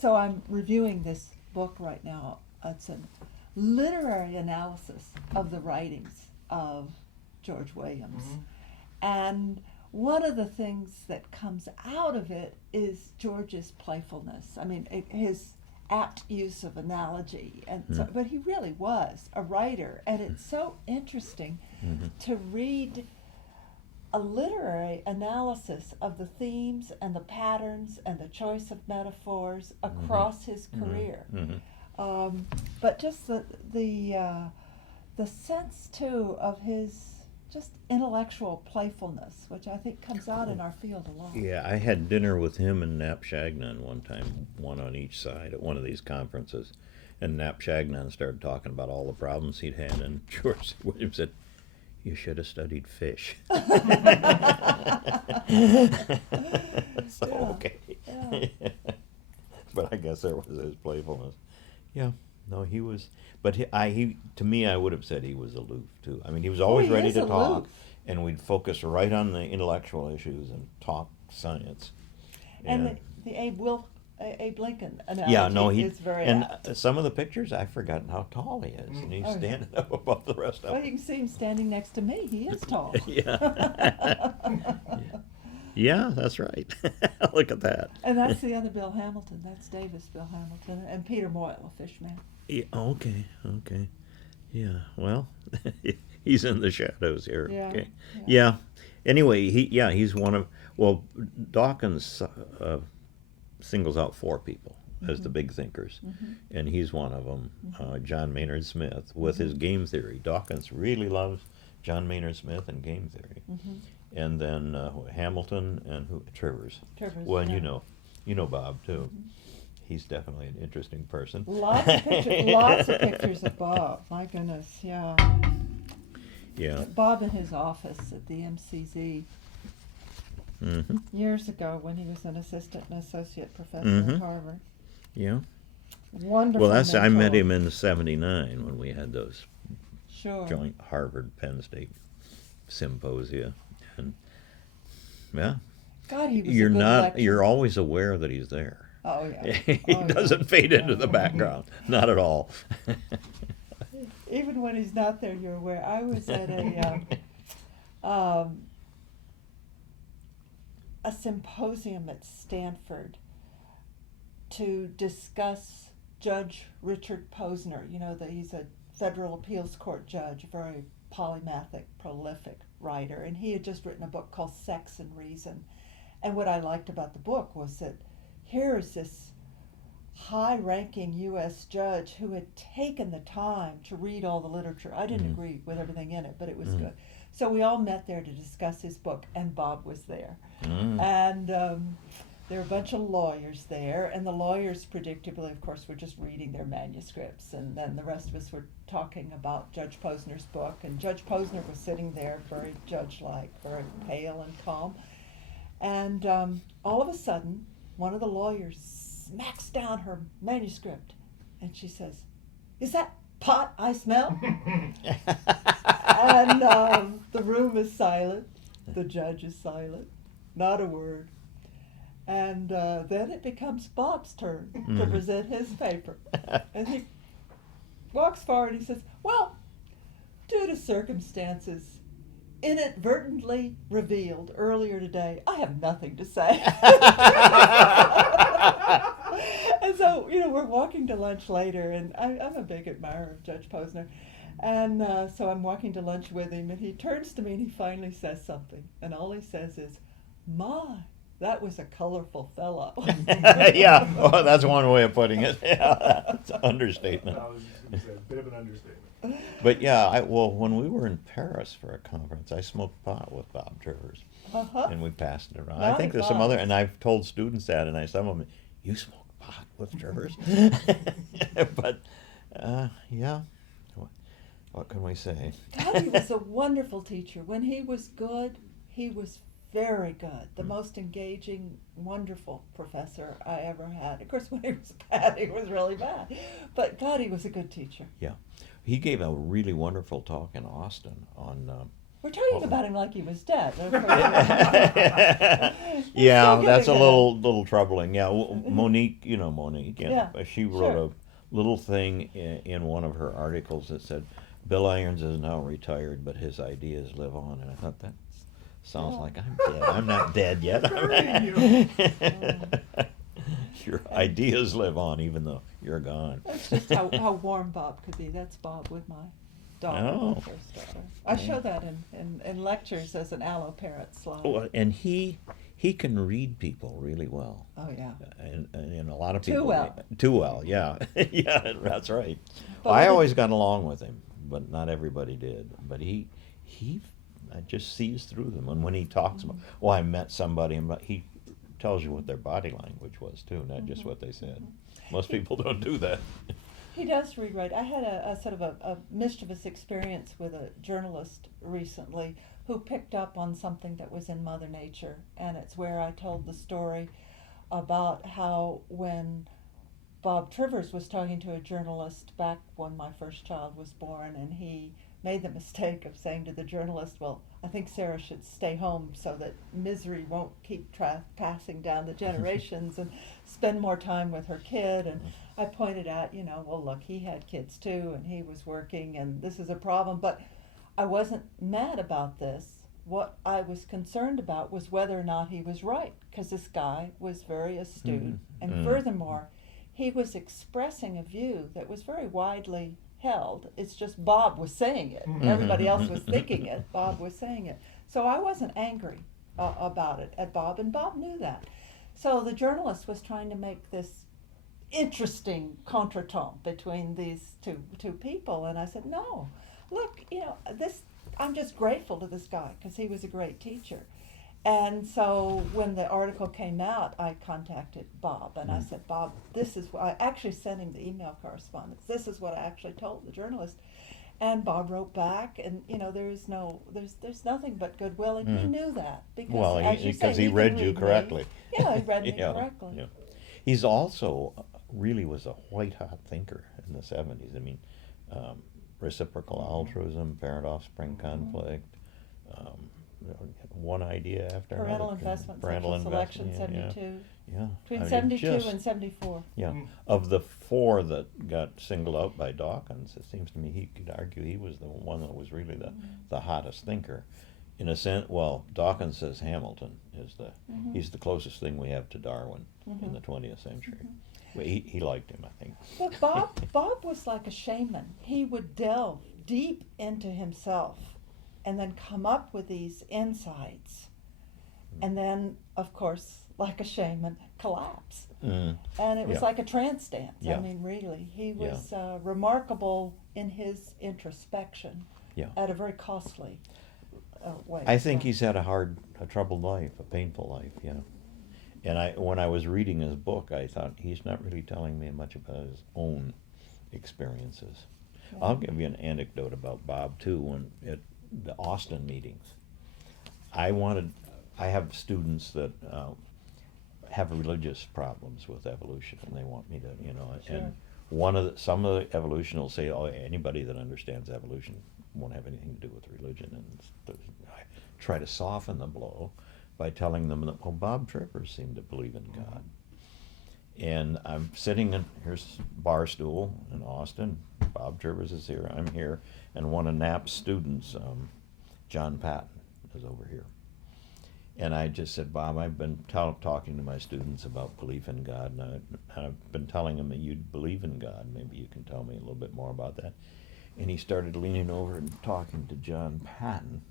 So I'm reviewing this book right now. It's a literary analysis of the writings of George Williams. And one of the things that comes out of it is George's playfulness. I mean, his apt use of analogy, and so, but he really was a writer, and it's so interesting to read a literary analysis of the themes and the patterns and the choice of metaphors across his career. But just the sense too of his just intellectual playfulness, which I think comes out in our field a lot. Yeah, I had dinner with him and Knapp Shagnon one time, one on each side at one of these conferences. And Knapp Shagnon started talking about all the problems he'd had, and George Williams said, "You should have studied fish." Okay. Yeah. But I guess there was his playfulness. Yeah, no, he was, but he to me, I would have said he was aloof too. I mean, he was always he ready is to talk, aloof. and we'd focus right on the intellectual issues and talk science. And the Abe Lincoln analogy yeah, no, is very and apt. some of the pictures, I've forgotten how tall he is, and he's standing up above the rest of Well, them. you can see him standing next to me. He is tall. Yeah. Yeah, that's right. Look at that. And that's the other Bill Hamilton. That's Davis Bill Hamilton. And Peter Moyle, a fishman. Yeah, okay. Yeah, well, he's in the shadows here. Yeah, Okay. yeah. Yeah. Anyway, he's one of, well, Dawkins singles out 4 people as the big thinkers, and he's one of them. John Maynard Smith with his game theory. Dawkins really loves John Maynard Smith and game theory. And then Hamilton and Trivers. Well, and yeah. you know Bob too. He's definitely an interesting person. Lots of pictures of Bob. My goodness, yeah. Yeah. Bob in his office at the MCZ years ago when he was an assistant and associate professor at Harvard. Yeah. Wonderful. Well, I met mentor. him in '79 when we had those Sure. joint Harvard-Penn State symposia, and yeah, God, he was you're a good not. lecturer. You're always aware that he's there. Oh yeah. He Oh, doesn't fade into the background, not at all. Even when he's not there, you're aware. I was at a symposium at Stanford to discuss Judge Richard Posner. You know that he's a federal appeals court judge, a very polymathic, prolific writer, and he had just written a book called Sex and Reason. And what I liked about the book was that here's this high-ranking U.S. judge who had taken the time to read all the literature. I didn't agree with everything in it, but it was good. So we all met there to discuss his book, and Bob was there. And there were a bunch of lawyers there, and the lawyers, predictably, of course, were just reading their manuscripts, and then the rest of us were talking about Judge Posner's book, and Judge Posner was sitting there, very judge-like, very pale and calm. And all of a sudden, one of the lawyers smacks down her manuscript, and she says, "Is that pot I smell?" And the room is silent. The judge is silent. Not a word. And then it becomes Bob's turn to present his paper. And he walks forward and he says, "Well, due to circumstances inadvertently revealed earlier today, I have nothing to say." And so, we're walking to lunch later, and I'm a big admirer of Judge Posner. And so I'm walking to lunch with him, and he turns to me and he finally says something. And all he says is, "My, that was a colorful fellow." Yeah, well, that's one way of putting it. Yeah, that's an understatement. I was just going to say, a bit of an understatement. But yeah, when we were in Paris for a conference, I smoked pot with Bob Trivers, and we passed it around. I think there's some other, and I've told students that, and some of them, "You smoke pot with Trivers?" But yeah, what can we say? God, he was a wonderful teacher. When he was good, he was very good. The most engaging, wonderful professor I ever had. Of course, when he was bad, he was really bad. But God, he was a good teacher. Yeah. He gave a really wonderful talk in Austin on We're talking Well- about him like he was dead. Yeah, still that's a getting little troubling. Yeah, Monique, you know Monique. Yeah, Yeah, she wrote sure. a little thing in one of her articles that said, "Bill Irons is now retired, but his ideas live on." And I thought that sounds Yeah. like I'm dead. I'm not dead yet. Burying Your ideas live on, even though you're gone. That's just how warm Bob could be. That's Bob with my daughter, Oh. my first daughter. I show that in lectures as an allo parent slide. Oh, and he can read people really well. Oh, yeah. And a lot of Too people well. Too well, yeah. Yeah, that's right. But I with always the- got along with him, but not everybody did. But he just sees through them. And when he talks about, well, I met somebody, and he tells you what their body language was too, not just what they said. Most people don't do that. He does rewrite. I had a sort of a mischievous experience with a journalist recently who picked up on something that was in Mother Nature, and it's where I told the story about how when Bob Trivers was talking to a journalist back when my first child was born, and he made the mistake of saying to the journalist, well, I think Sarah should stay home so that misery won't keep passing down the generations and spend more time with her kid. And I pointed out, well, look, he had kids too, and he was working, and this is a problem. But I wasn't mad about this. What I was concerned about was whether or not he was right, because this guy was very astute. And furthermore, he was expressing a view that was very widely held. It's just Bob was saying it. Everybody else was thinking it. Bob was saying it. So I wasn't angry about it at Bob, and Bob knew that. So the journalist was trying to make this interesting contretemps between these two people, and I said, no, look, this. I'm just grateful to this guy because he was a great teacher. And so when the article came out, I contacted Bob, and I said, Bob, this is what I actually sent him the email correspondence. This is what I actually told the journalist. And Bob wrote back, and there's nothing but goodwill, and he knew that because Well, as you say, because he can read you me. correctly. Yeah, he read me Yeah, correctly. yeah. He's also really was a white-hot thinker in the 70s. I mean, reciprocal altruism, parent-offspring conflict, one idea after Parental another. investment, Parental sexual selection, investment, yeah, 72. yeah. Between I mean, 72 just- and 74. Yeah, Mm. of the four that got singled out by Dawkins, it seems to me he could argue he was the one that was really the hottest thinker. In a sense, well, Dawkins says Hamilton is he's the closest thing we have to Darwin in the 20th century. Well, he liked him, I think. But Bob was like a shaman. He would delve deep into himself and then come up with these insights. And then, of course, like a shaman, collapse. And it was Yeah. like a trance dance. Yeah. I mean, really. He was remarkable in his introspection Yeah. at a very costly way. I think So- he's had a troubled life, a painful life, yeah. And when I was reading his book, I thought he's not really telling me much about his own experiences. Yeah. I'll give you an anecdote about Bob too. When at the Austin meetings, I have students that have religious problems with evolution, and they want me to, Sure. and some of the evolution will say, oh, anybody that understands evolution won't have anything to do with religion, and I try to soften the blow by telling them that, well, Bob Trivers seemed to believe in God. And I'm sitting here's bar stool in Austin, Bob Trivers is here, I'm here, and one of Knapp's students, John Patton, is over here. And I just said, Bob, I've been talking to my students about belief in God, and I've been telling them that you believe in God. Maybe you can tell me a little bit more about that. And he started leaning over and talking to John Patton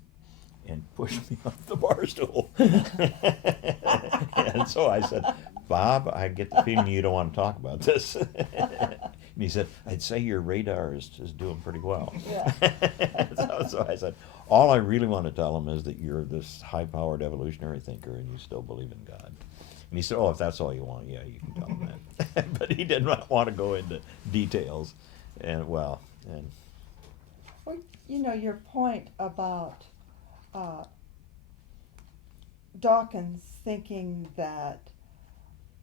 and pushed me off the bar stool. And so I said, Bob, I get the feeling you don't want to talk about this. And he said, I'd say your radar is doing pretty well. Yeah. So I said, all I really want to tell him is that you're this high-powered evolutionary thinker and you still believe in God. And he said, oh, if that's all you want, yeah, you can tell him that. But he did not want to go into details. And Well, your point about Dawkins thinking that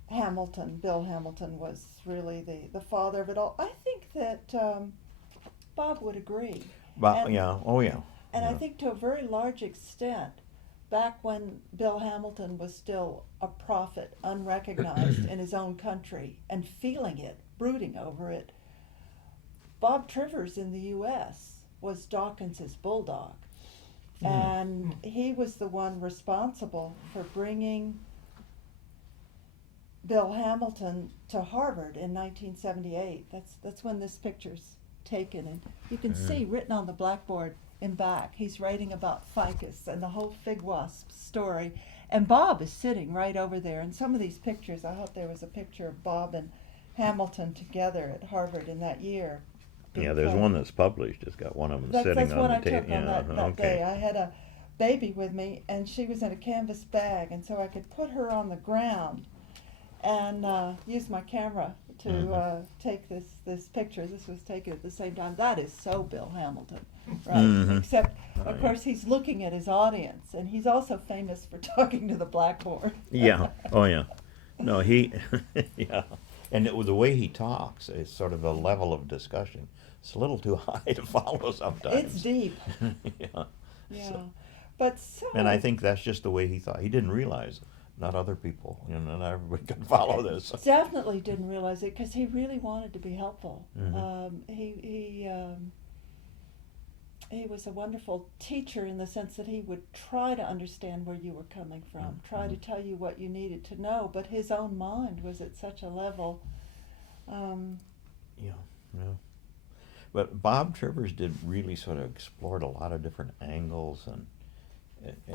Bill Hamilton was really the father of it all. I think that Bob would agree. But And- yeah, oh yeah. And I Yeah. think to a very large extent, back when Bill Hamilton was still a prophet, unrecognized in his own country, and feeling it, brooding over it, Bob Trivers in the U.S. was Dawkins's bulldog. And he was the one responsible for bringing Bill Hamilton to Harvard in 1978. That's when this picture's taken, and you can see written on the blackboard in back, he's writing about ficus and the whole fig wasp story. And Bob is sitting right over there. And some of these pictures, I hope there was a picture of Bob and Hamilton together at Harvard in that year. Yeah, there's one that's published. It's got one of them sitting That's on what the I took table. on that okay. day. I had a baby with me, and she was in a canvas bag, and so I could put her on the ground and use my camera to take this picture. This was taken at the same time. That is so Bill Hamilton, right? Except, of course, he's looking at his audience, and he's also famous for talking to the blackboard. Yeah. Oh, yeah. No, he. Yeah. And the way he talks is sort of a level of discussion. It's a little too high to follow sometimes. It's deep. Yeah. Yeah. So- But so. And I think that's just the way he thought. He didn't realize not other people, not everybody could follow this. Definitely didn't realize it because he really wanted to be helpful. He was a wonderful teacher in the sense that he would try to understand where you were coming from, try to tell you what you needed to know, but his own mind was at such a level. Yeah. But Bob Trivers did really sort of explored a lot of different angles and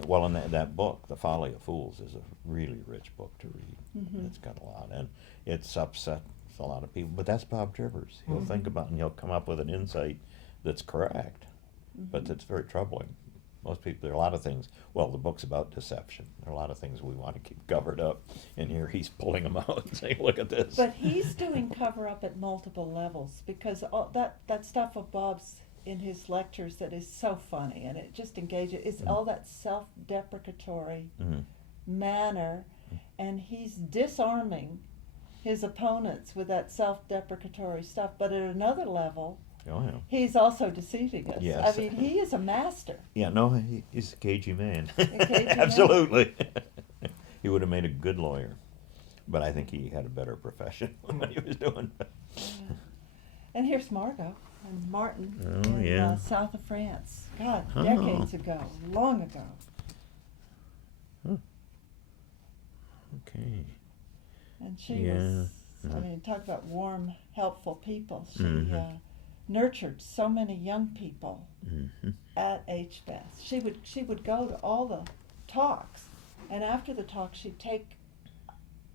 well, in that book, The Folly of Fools, is a really rich book to read. It's got a lot, and it's upset a lot of people. But that's Bob Trivers. He'll think about and he'll come up with an insight that's correct, but it's very troubling. Most people, there are a lot of things. Well, the book's about deception. There are a lot of things we want to keep covered up, and here he's pulling them out and saying, "Look at this." But he's doing cover up at multiple levels because all that stuff of Bob's in his lectures that is so funny and it just engages. It's all that self-deprecatory manner, and he's disarming his opponents with that self-deprecatory stuff. But at another level, Oh, yeah. he's also deceiving us. Yes. I mean, he is a master. Yeah, no, he's a cagey man. cagey man. Absolutely. He would have made a good lawyer, but I think he had a better profession when he was doing it. And here's Margot and Martin Oh, in yeah. south of France. God, Oh. decades ago, long ago. Okay. And she Yeah. was, I mean, talk about warm, helpful people. She Mhm. nurtured so many young people at HBES. She would go to all the talks, and after the talk, she'd take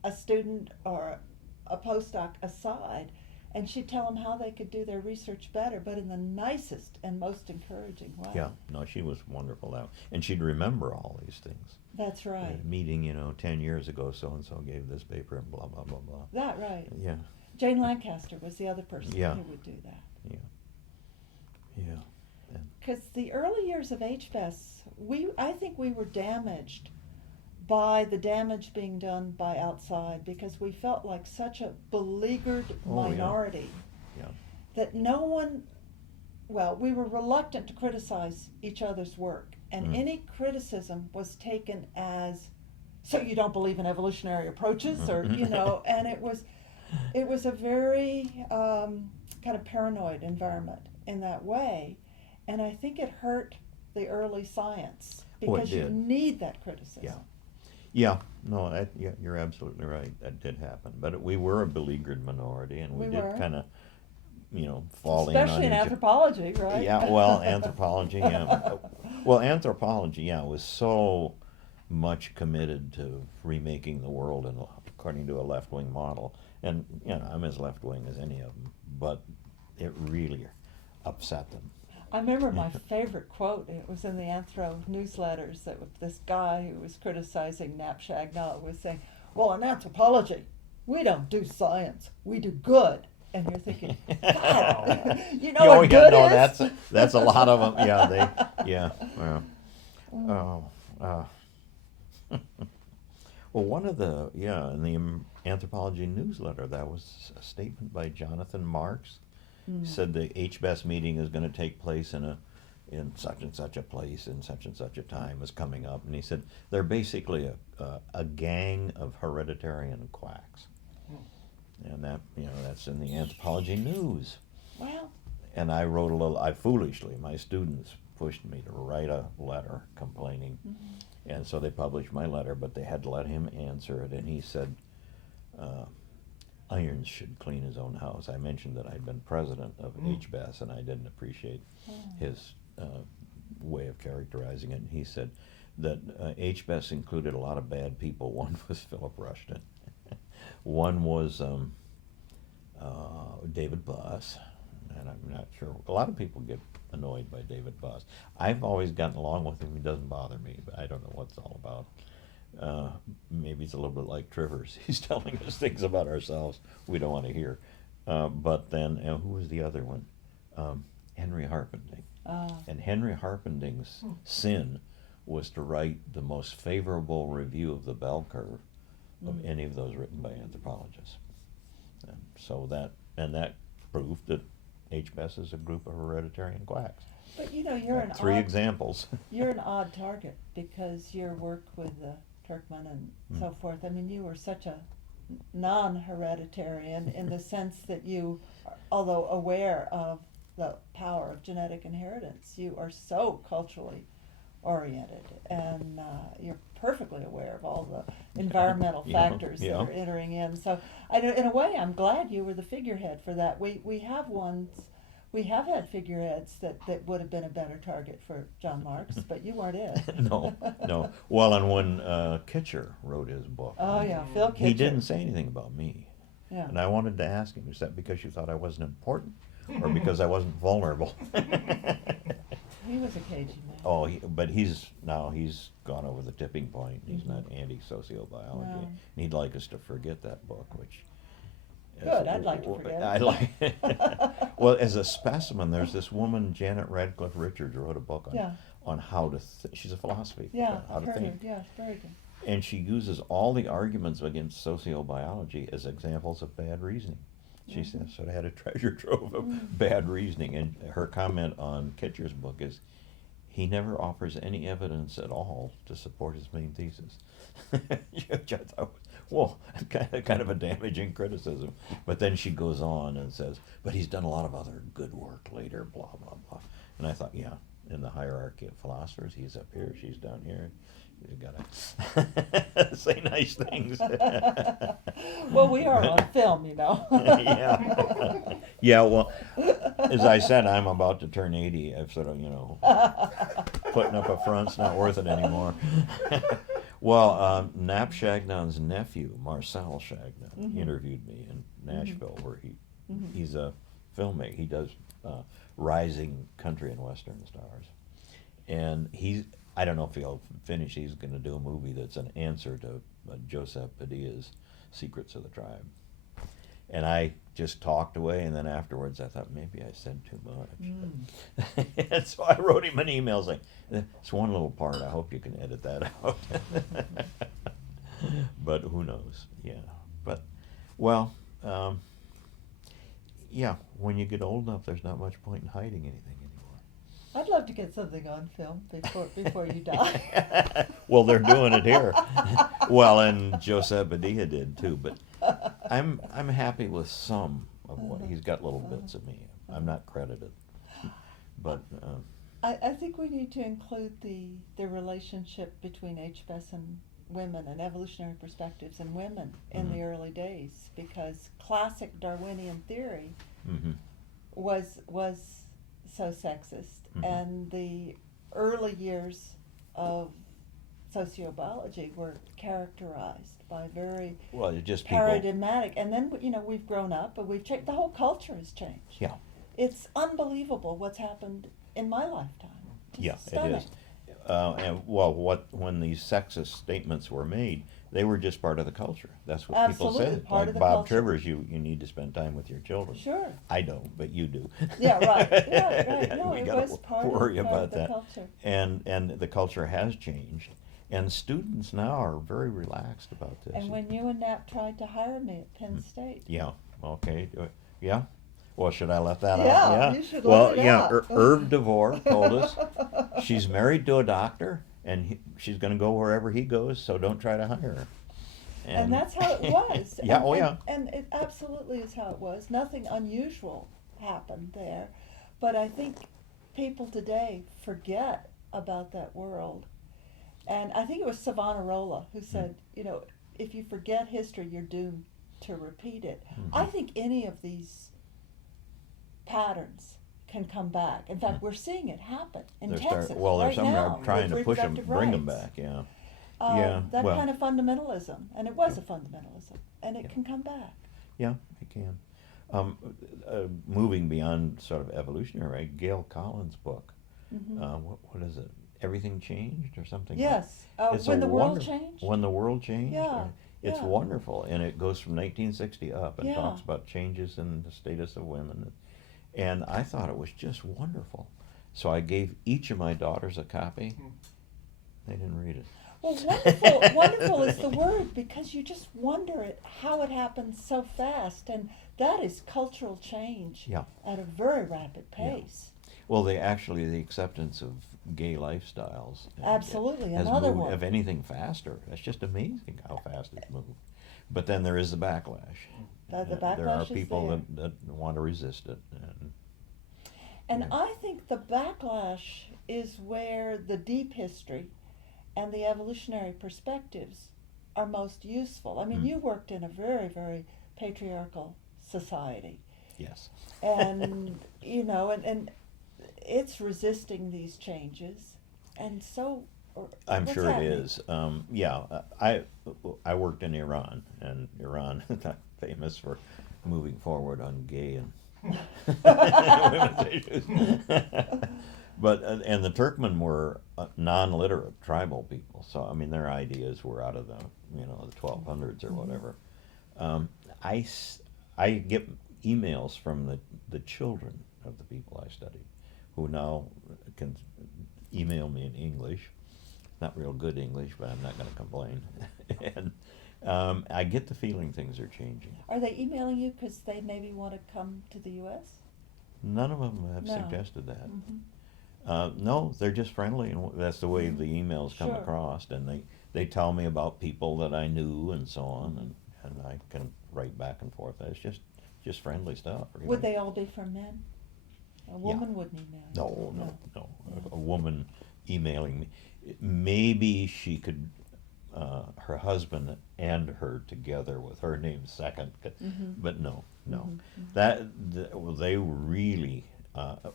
a student or a postdoc aside, and she'd tell them how they could do their research better, but in the nicest and most encouraging way. Yeah, no, she was wonderful now, and she'd remember all these things. That's right. Meeting, 10 years ago, so and so gave this paper, and blah blah blah blah. That right. Yeah, Jane Lancaster was the other person Yeah. who would do that. yeah. Because the early years of HBES, I think we were damaged by the damage being done by outside because we felt like such a beleaguered Oh, yeah. minority Yeah. that no one, we were reluctant to criticize each other's work. And any criticism was taken as, so you don't believe in evolutionary approaches, or, and it was a very kind of paranoid environment in that way. And I think it hurt the early science because you did. need that criticism. Yeah. Yeah, no, you're absolutely right. That did happen, but we were a beleaguered minority, and we We did were. kind of, fall in on Especially in each. anthropology, right? Yeah, well, anthropology, yeah. Well, anthropology, yeah, was so much committed to remaking the world and according to a left-wing model, and I'm as left-wing as any of them, but it really upset them. I remember my favorite quote. It was in the Anthro newsletters that this guy who was criticizing Knapp Shagnall was saying, "Well, in anthropology, we don't do science, we do good." And you're thinking, God, you know what good is? That's a lot of them. Well, one of the in the anthropology newsletter, that was a statement by Jonathan Marks. Said the HBES meeting is going to take place in a in such and such a place in such and such a time was coming up, and he said they're basically a gang of hereditarian quacks, and that that's in the Anthropology News. Well, And I wrote a little. I foolishly, my students pushed me to write a letter complaining, and so they published my letter, but they had to let him answer it, and he said. Irons should clean his own house. I mentioned that I'd been president of HBES, and I didn't appreciate his way of characterizing it. And he said that HBES included a lot of bad people. One was Philip Rushton. One was David Buss, and I'm not sure. A lot of people get annoyed by David Buss. I've always gotten along with him. He doesn't bother me, but I don't know what it's all about. Maybe it's a little bit like Trivers. He's telling us things about ourselves we don't want to hear. But then, who was the other one? Henry Harpending. And Henry Harpending's sin was to write the most favorable review of the bell curve of any of those written by anthropologists. And so that proved that HBES is a group of hereditarian quacks. but you're an Three odd, examples. you're an odd target because your work with Turkmen and so forth. I mean, you were such a non-hereditarian in the sense that you, although aware of the power of genetic inheritance, you are so culturally oriented, and you're perfectly aware of all the environmental factors that are entering in. So, in a way, I'm glad you were the figurehead for that. We have had figureheads that would have been a better target for John Marks, but you weren't it. No. Well, and when Kitcher wrote his book, Oh yeah, Phil Kitcher. he didn't say anything about me. Yeah. And I wanted to ask him, is that because you thought I wasn't important, or because I wasn't vulnerable? He was a cagey man. Oh, but he's gone over the tipping point. He's not anti-sociobiology. No. And he'd like us to forget that book, which. Good, I'd like to forget it. I like it. Well, as a specimen, there's this woman, Janet Radcliffe Richards, wrote a book on how to. She's a philosophy. Yeah, how I've to heard think. her. Yeah, it's very good. And she uses all the arguments against sociobiology as examples of bad reasoning. She says, so I had a treasure trove of bad reasoning. And her comment on Kitcher's book is, he never offers any evidence at all to support his main thesis. Which I thought, well, kind of a damaging criticism. But then she goes on and says, but he's done a lot of other good work later, blah, blah, blah. And I thought, yeah, in the hierarchy of philosophers, he's up here, she's down here. You gotta say nice things. Well, we are on film, Yeah. Yeah, well, as I said, I'm about to turn 80. I've sort of, putting up a front's not worth it anymore. Well, Knapp Shagnon's nephew, Marcel Shagnon, interviewed me in Nashville, where he's a filmmaker. He does rising country and western stars. And I don't know if he'll finish. He's going to do a movie that's an answer to Joseph Padilla's Secrets of the Tribe. And I just talked away, and then afterwards I thought, maybe I said too much. And so I wrote him an email saying, it's one little part, I hope you can edit that out. But who knows, yeah. But, well, yeah, when you get old enough, there's not much point in hiding anything anymore. I'd love to get something on film before you die. Well, they're doing it here. Well, and Joseph Padilla did too, but I'm happy with some of what he's got. Little bits of me. I'm not credited, but I think we need to include the relationship between HBES and women and evolutionary perspectives and women in the early days, because classic Darwinian theory was so sexist, and the early years of sociobiology were characterized by very paradigmatic. And then we've grown up and we've changed. The whole culture has changed. Yeah. It's unbelievable what's happened in my lifetime. It's stunning. It is. And when these sexist statements were made, they were just part of the culture. That's what Absolutely, people said. part Like of the Bob culture. Trivers, you need to spend time with your children. Sure. I don't, but you do. Yeah, right. Yeah, right. No, we it gotta was part worry of about the that. culture. And the culture has changed, and students now are very relaxed about this. And when you and Knapp tried to hire me at Penn State. Yeah. Okay. Yeah. Well, should I let that Yeah, out? you should Well, let it yeah, out. Herb DeVore told us she's married to a doctor, and she's going to go wherever he goes, so don't try to hire her. And that's how it was. Yeah, and, oh and, yeah. And it absolutely is how it was. Nothing unusual happened there. But I think people today forget about that world. And I think it was Savonarola who said, you know, if you forget history, you're doomed to repeat it. I think any of these patterns can come back. In fact, we're seeing it happen in Texas Well, there's right some now are trying with to push them, reproductive bring them rights. back. Yeah. Yeah, That well. kind of fundamentalism, and it was a fundamentalism, and it can come back. Yeah, it can. Moving beyond sort of evolutionary, right? Gail Collins' book. What is it? Everything Changed or something? Yes, It's when a the world wonderful- changed. When the World Changed. Yeah, It's yeah. wonderful, and it goes from 1960 up and Yeah. talks about changes in the status of women. And I thought it was just wonderful. So I gave each of my daughters a copy. They didn't read it. Well, wonderful, wonderful is the word, because you just wonder how it happens so fast, and that is cultural change Yeah. at a very rapid pace. Well, the acceptance of gay lifestyles Absolutely, has another moved, one. if anything, faster. It's just amazing how fast it's moved. But then there is the backlash. The There backlash are is people there. that want to resist it. And Yeah. I think the backlash is where the deep history and the evolutionary perspectives are most useful. I mean, you worked in a very, very patriarchal society. Yes. And, you know, and it's resisting these changes. And so, I'm what's sure happening? it is. I worked in Iran, and Iran is not famous for moving forward on gay and women's issues. But and the Turkmen were non-literate tribal people, so I mean their ideas were out of the the 1200s or whatever. I get emails from the children of the people I studied, who now can email me in English. Not real good English, but I'm not going to complain. And I get the feeling things are changing. Are they emailing you because they maybe want to come to the U.S.? None of them have No. suggested that. Mm-hmm. No, they're just friendly, and that's the way the emails come Sure. across. And they tell me about people that I knew and so on, and I can write back and forth. It's just friendly stuff. Really. Would they all be from men? A woman wouldn't email you. No. A woman emailing me. Maybe she could, her husband and her together with her name second, but no. Well, they really,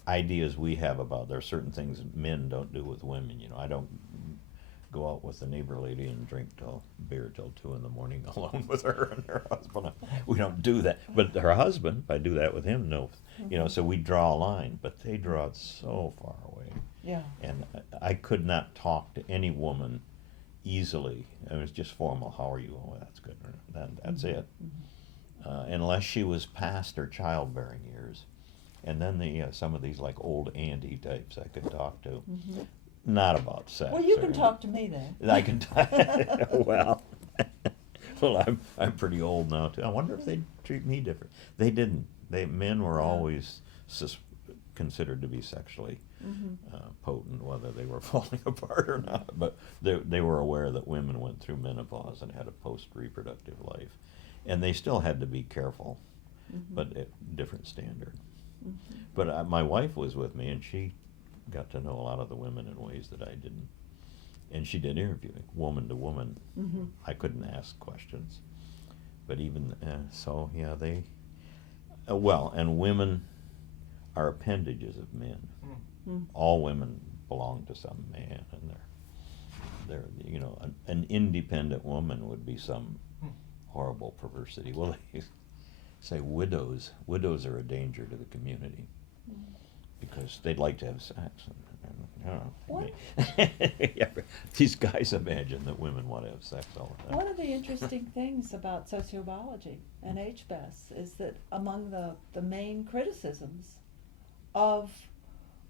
ideas we have about, there are certain things men don't do with women. I don't go out with the neighbor lady and drink beer till 2 a.m. alone with her and her husband. We don't do that. But her husband, if I do that with him, no. So we draw a line, but they draw it so far away. Yeah. And I could not talk to any woman easily. It was just formal. How are you? Oh, that's good. That's it. Unless she was past her childbearing years. And then some of these like old auntie types I could talk to. Not about sex. Well, you can talk to me then. I can talk. Well, I'm pretty old now too. I wonder if they'd treat me different. They didn't. Men were always considered to be sexually potent, whether they were falling apart or not. But they were aware that women went through menopause and had a post-reproductive life, and they still had to be careful, but at different standard. But my wife was with me, and she got to know a lot of the women in ways that I didn't. And she did interviewing, woman to woman. I couldn't ask questions, but even so, yeah, they. And women are appendages of men. All women belong to some man, and they're an independent woman would be some horrible perversity. Well, they say widows are a danger to the community because they'd like to have sex. What? Yeah, these guys imagine that women want to have sex all the time. One of the interesting things about sociobiology and HBES is that among the main criticisms of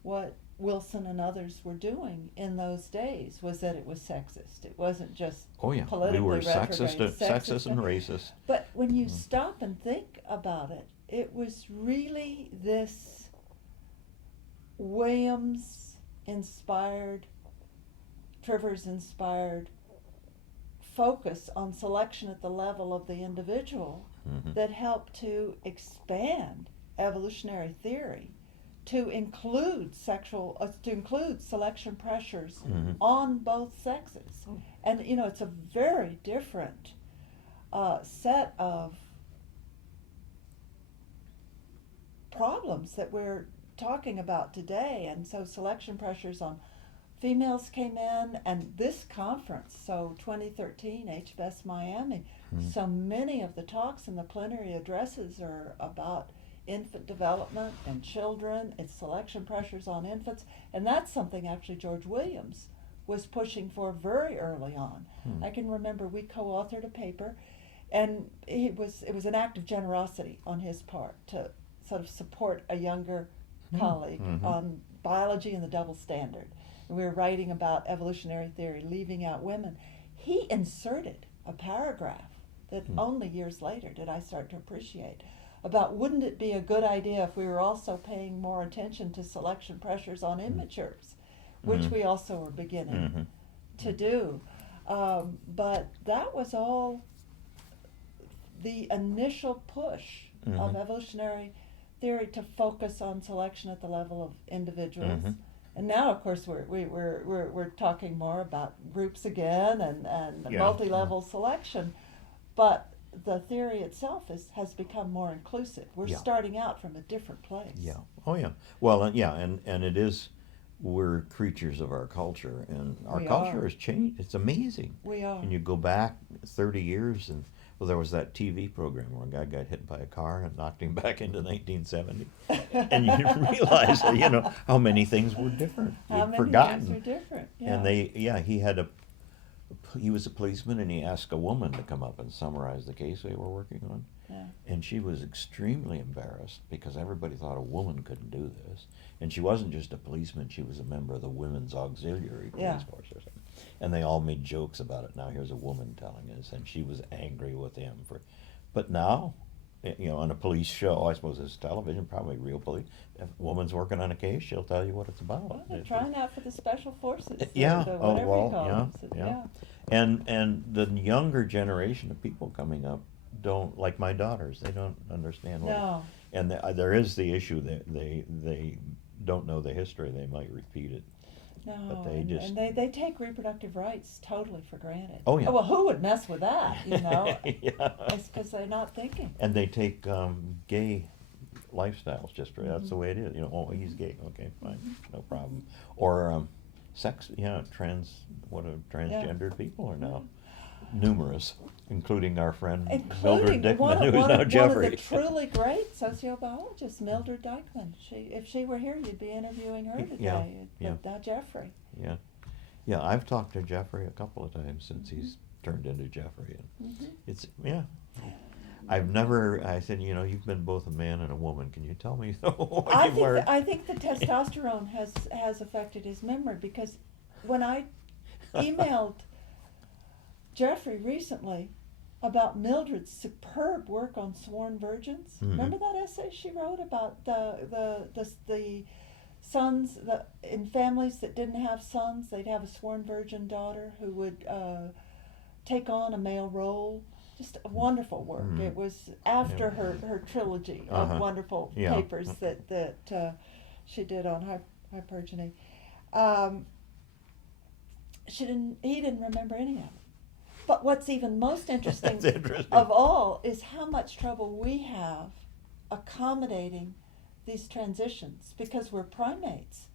what Wilson and others were doing in those days was that it was sexist. It wasn't just politically we were retrograde, sexist and racist. But when you stop and think about it, it was really this Williams-inspired, Trivers-inspired focus on selection at the level of the individual that helped to expand evolutionary theory to include selection pressures on both sexes. And it's a very different set of problems that we're talking about today. And so selection pressures on females came in, and this conference, so 2013 HBES Miami, so many of the talks and the plenary addresses are about infant development and children and selection pressures on infants, and that's something actually George Williams was pushing for very early on. I can remember we co-authored a paper, and it was an act of generosity on his part to sort of support a younger colleague on biology and the double standard. And we were writing about evolutionary theory, leaving out women. He inserted a paragraph that only years later did I start to appreciate about wouldn't it be a good idea if we were also paying more attention to selection pressures on immatures, which we also were beginning to do. But that was all the initial push of evolutionary theory to focus on selection at the level of individuals. And now, of course, we're talking more about groups again and multi-level selection, but the theory itself has become more inclusive. We're starting out from a different place. Yeah. Oh, yeah. Well, and it is. We're creatures of our culture, and our culture has changed. It's amazing. We are. And you go back 30 years, and there was that TV program where a guy got hit by a car and knocked him back into 1970, and you realize, how many things were different. How We'd many forgotten. things were different. Yeah. And he was a policeman, and he asked a woman to come up and summarize the case they were working on. Yeah. And she was extremely embarrassed because everybody thought a woman couldn't do this. And she wasn't just a policeman, she was a member of the Women's Auxiliary Police Force or something. And they all made jokes about it. Now here's a woman telling us, and she was angry with him for. But now, on a police show, I suppose it's television, probably real police. If a woman's working on a case, she'll tell you what it's about. Well, they're trying out for the special forces. Whatever you call them. And the younger generation of people coming up don't, like my daughters, they don't understand what. No. And there is the issue that they don't know the history. They might repeat it. No, But they and, just- and they take reproductive rights totally for granted. Oh, yeah. Well, who would mess with that, Yeah. It's because they're not thinking. And they take gay lifestyles just for that's the way it is. Oh, he's gay. Okay, fine, no problem. Or sex. Transgendered people are now numerous, including our friend Mildred Dickman, one who's of now Jeffrey. the truly great sociobiologists, Mildred Dickman. If she were here, you'd be interviewing her today. But now Jeffrey. Yeah. I've talked to Jeffrey a couple of times since he's turned into Jeffrey, and it's I've never. I said, you've been both a man and a woman. Can you tell me what you've learned? I think the testosterone has affected his memory, because when I emailed Jeffrey recently about Mildred's superb work on sworn virgins. Remember that essay she wrote about the sons in families that didn't have sons, they'd have a sworn virgin daughter who would take on a male role. Just a wonderful work. It was after her trilogy of wonderful papers that she did on hypergeny. He didn't remember any of it. But what's even most interesting, of all is how much trouble we have accommodating these transitions, because we're primates.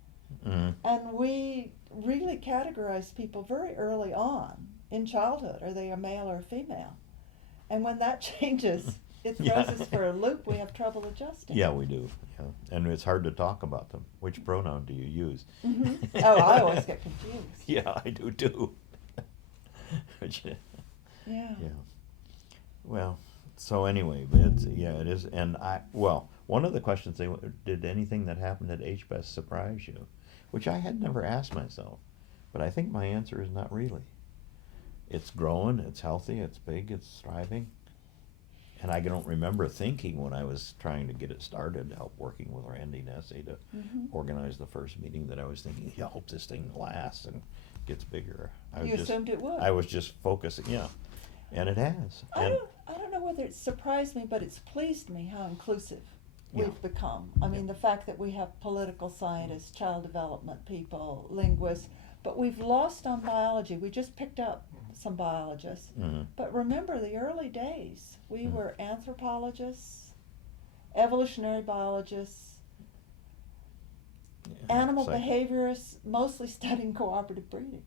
And we really categorize people very early on in childhood. Are they a male or a female? And when that changes, it throws us for a loop. We have trouble adjusting. Yeah, we do. Yeah. And it's hard to talk about them. Which pronoun do you use? Oh, I always get confused. Yeah, I do too. Yeah. Well, so anyway, it is. And one of the questions did anything that happened at HBES surprise you? Which I had never asked myself, but I think my answer is not really. It's growing, it's healthy, it's big, it's thriving. And I don't remember thinking when I was trying to get it started, help working with Randy Nessie to organize the first meeting, that I was thinking, I hope this thing lasts and gets bigger. You assumed it would. I was just focusing, yeah, and it has. I don't know whether it's surprised me, but it's pleased me how inclusive we've become. I mean, the fact that we have political scientists, child development people, linguists, but we've lost on biology. We just picked up some biologists. But remember the early days, we were anthropologists, evolutionary biologists, animal behaviorists, mostly studying cooperative breeding.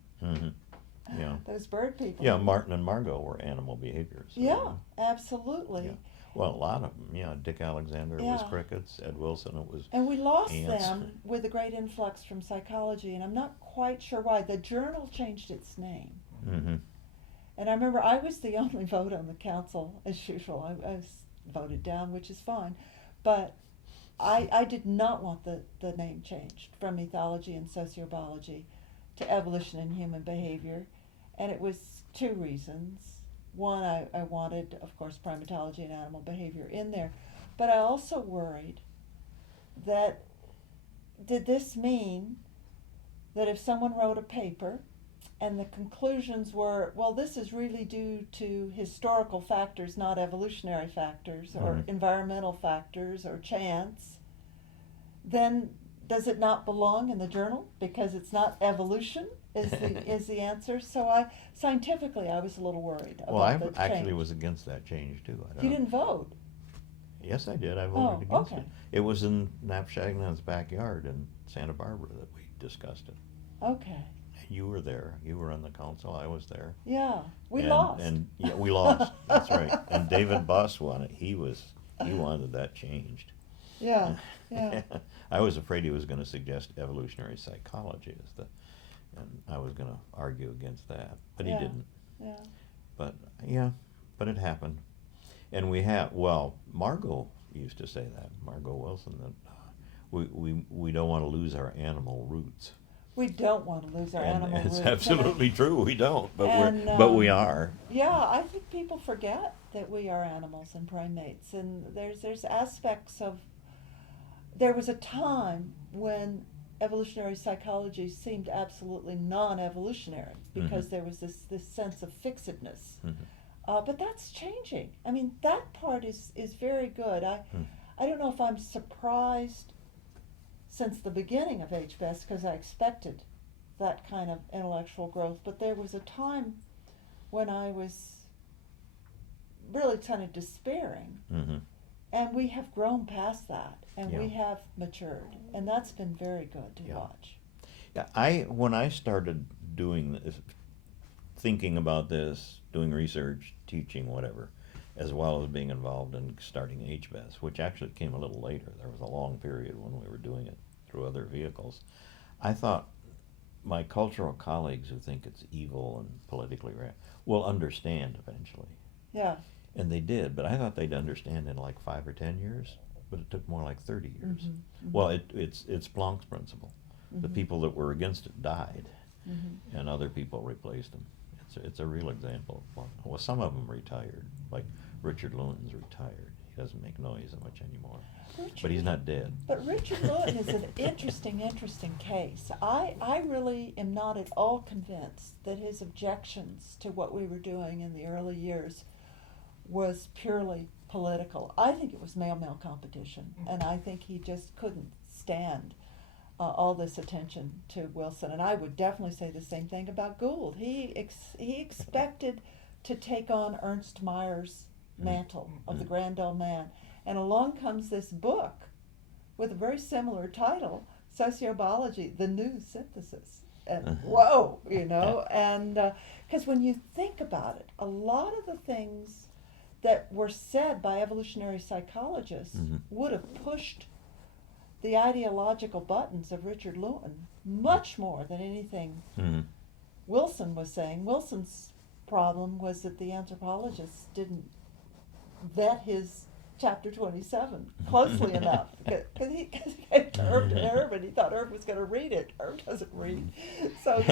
Yeah. Those bird people. Yeah, Martin and Margot were animal behaviorists. Yeah, absolutely. Yeah. Well, a lot of them. Yeah, Dick Alexander was crickets. Ed Wilson it was. And we lost ants. them with a great influx from psychology, and I'm not quite sure why. The journal changed its name. And I remember I was the only vote on the council, as usual. I was voted down, which is fine. But I did not want the name changed from ethology and sociobiology to evolution and human behavior. And it was two reasons. One, I wanted, of course, primatology and animal behavior in there. But I also worried that, did this mean that if someone wrote a paper and the conclusions were, well, this is really due to historical factors, not evolutionary factors, or environmental factors, or chance, then does it not belong in the journal because it's not evolution is the answer? So scientifically I was a little worried about I the actually change. was against that change too. I don't You didn't vote? Yes, I did. I voted against okay. it. It was in Nap Shagnan's backyard in Santa Barbara that we discussed it. Okay. You were there. You were on the council. I was there. Yeah, we And- lost. And yeah, we lost. That's right. And David Buss won it. He wanted that changed. Yeah, yeah. I was afraid he was going to suggest evolutionary psychology and I was going to argue against that, but he didn't. Yeah. But it happened. And Margot used to say that, Margot Wilson, that we don't want to lose our animal roots. We don't want to lose our animal It's roots. absolutely true. We don't, but And, we are. Yeah, I think people forget that we are animals and primates, and there's aspects of. There was a time when evolutionary psychology seemed absolutely non-evolutionary because there was this sense of fixedness. But that's changing. I mean, that part is very good. I don't know if I'm surprised since the beginning of HBES because I expected that kind of intellectual growth, but there was a time when I was really kind of despairing. And we have grown past that, and we have matured, and that's been very good to watch. Yeah, when I started doing this, thinking about this, doing research, teaching, whatever, as well as being involved in starting HBES, which actually came a little later. There was a long period when we were doing it through other vehicles. I thought my cultural colleagues who think it's evil and politically right will understand eventually. Yeah. And they did, but I thought they'd understand in like 5 or 10 years, but it took more like 30 years. Well, it's Planck's principle. The people that were against it died, and other people replaced them. It's a real example of Planck. Well, some of them retired, like Richard Lewin's retired. He doesn't make noise much anymore, but he's not dead. But Richard Lewin is an interesting case. I really am not at all convinced that his objections to what we were doing in the early years was purely political. I think it was male-male competition, and I think he just couldn't stand all this attention to Wilson. And I would definitely say the same thing about Gould. He expected to take on Ernst Mayer's mantle of the grand old man, and along comes this book with a very similar title, Sociobiology: The New Synthesis. And whoa, and because when you think about it, a lot of the things that were said by evolutionary psychologists would have pushed the ideological buttons of Richard Lewin much more than anything Wilson was saying. Wilson's problem was that the anthropologists didn't vet his chapter 27 closely enough, because he gave to Herb and he thought Herb was going to read it. Herb doesn't read, so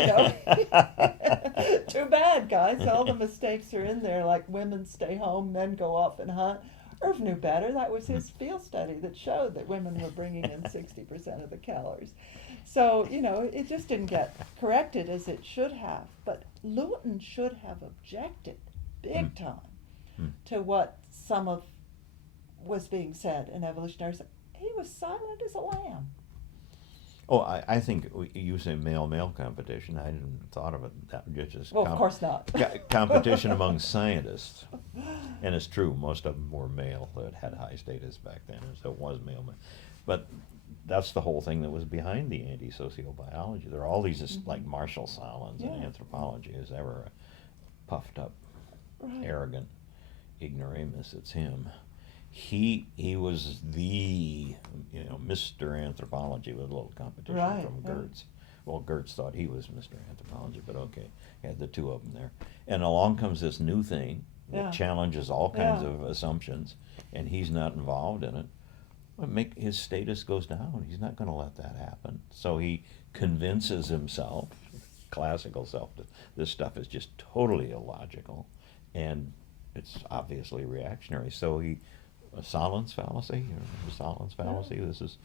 too bad, guys. All the mistakes are in there, like women stay home, men go off and hunt. Irv knew better. That was his field study that showed that women were bringing in 60% of the calories. So, it just didn't get corrected as it should have. But Lewin should have objected big time to what some of was being said in Evolutionary. He was silent as a lamb. Oh, I think you say male-male competition. I hadn't thought of it that just Well, of course not. competition among scientists. And it's true, most of them were male that had high status back then, so it was male. But that's the whole thing that was behind the anti-sociobiology. There are all these, like Marshall Salmons in anthropology is ever a puffed up, arrogant ignoramus. It's him. He was the Mr. Anthropology with a little competition from Gertz. Well, Gertz thought he was Mr. Anthropology, but okay, had the two of them there. And along comes this new thing that challenges all kinds of assumptions, and he's not involved in it. His status goes down. He's not going to let that happen. So he convinces himself, classical self, that this stuff is just totally illogical, and it's obviously reactionary. So Salmon's fallacy, this is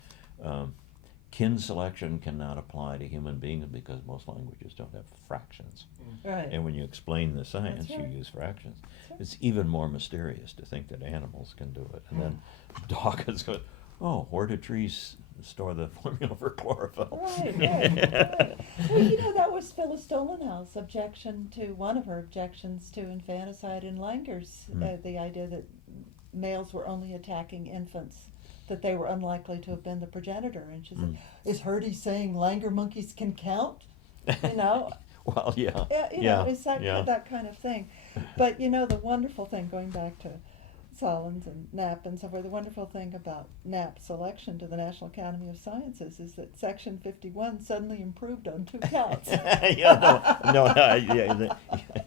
kin selection cannot apply to human beings because most languages don't have fractions. Right. And when you explain the science, you use fractions. It's even more mysterious to think that animals can do it. And then Dawkins goes, oh, where do trees store the formula for chlorophyll? Right. Well, that was Phyllis Dolenau's objection to, one of her objections to infanticide in Langurs, the idea that males were only attacking infants, that they were unlikely to have been the progenitor. And she said, is Hrdy saying Langur monkeys can count? Well, yeah. It's that kind of thing. But, the wonderful thing, going back to Solons and Knapp and so forth, the wonderful thing about Knapp's selection to the National Academy of Sciences is that Section 51 suddenly improved on 2 counts.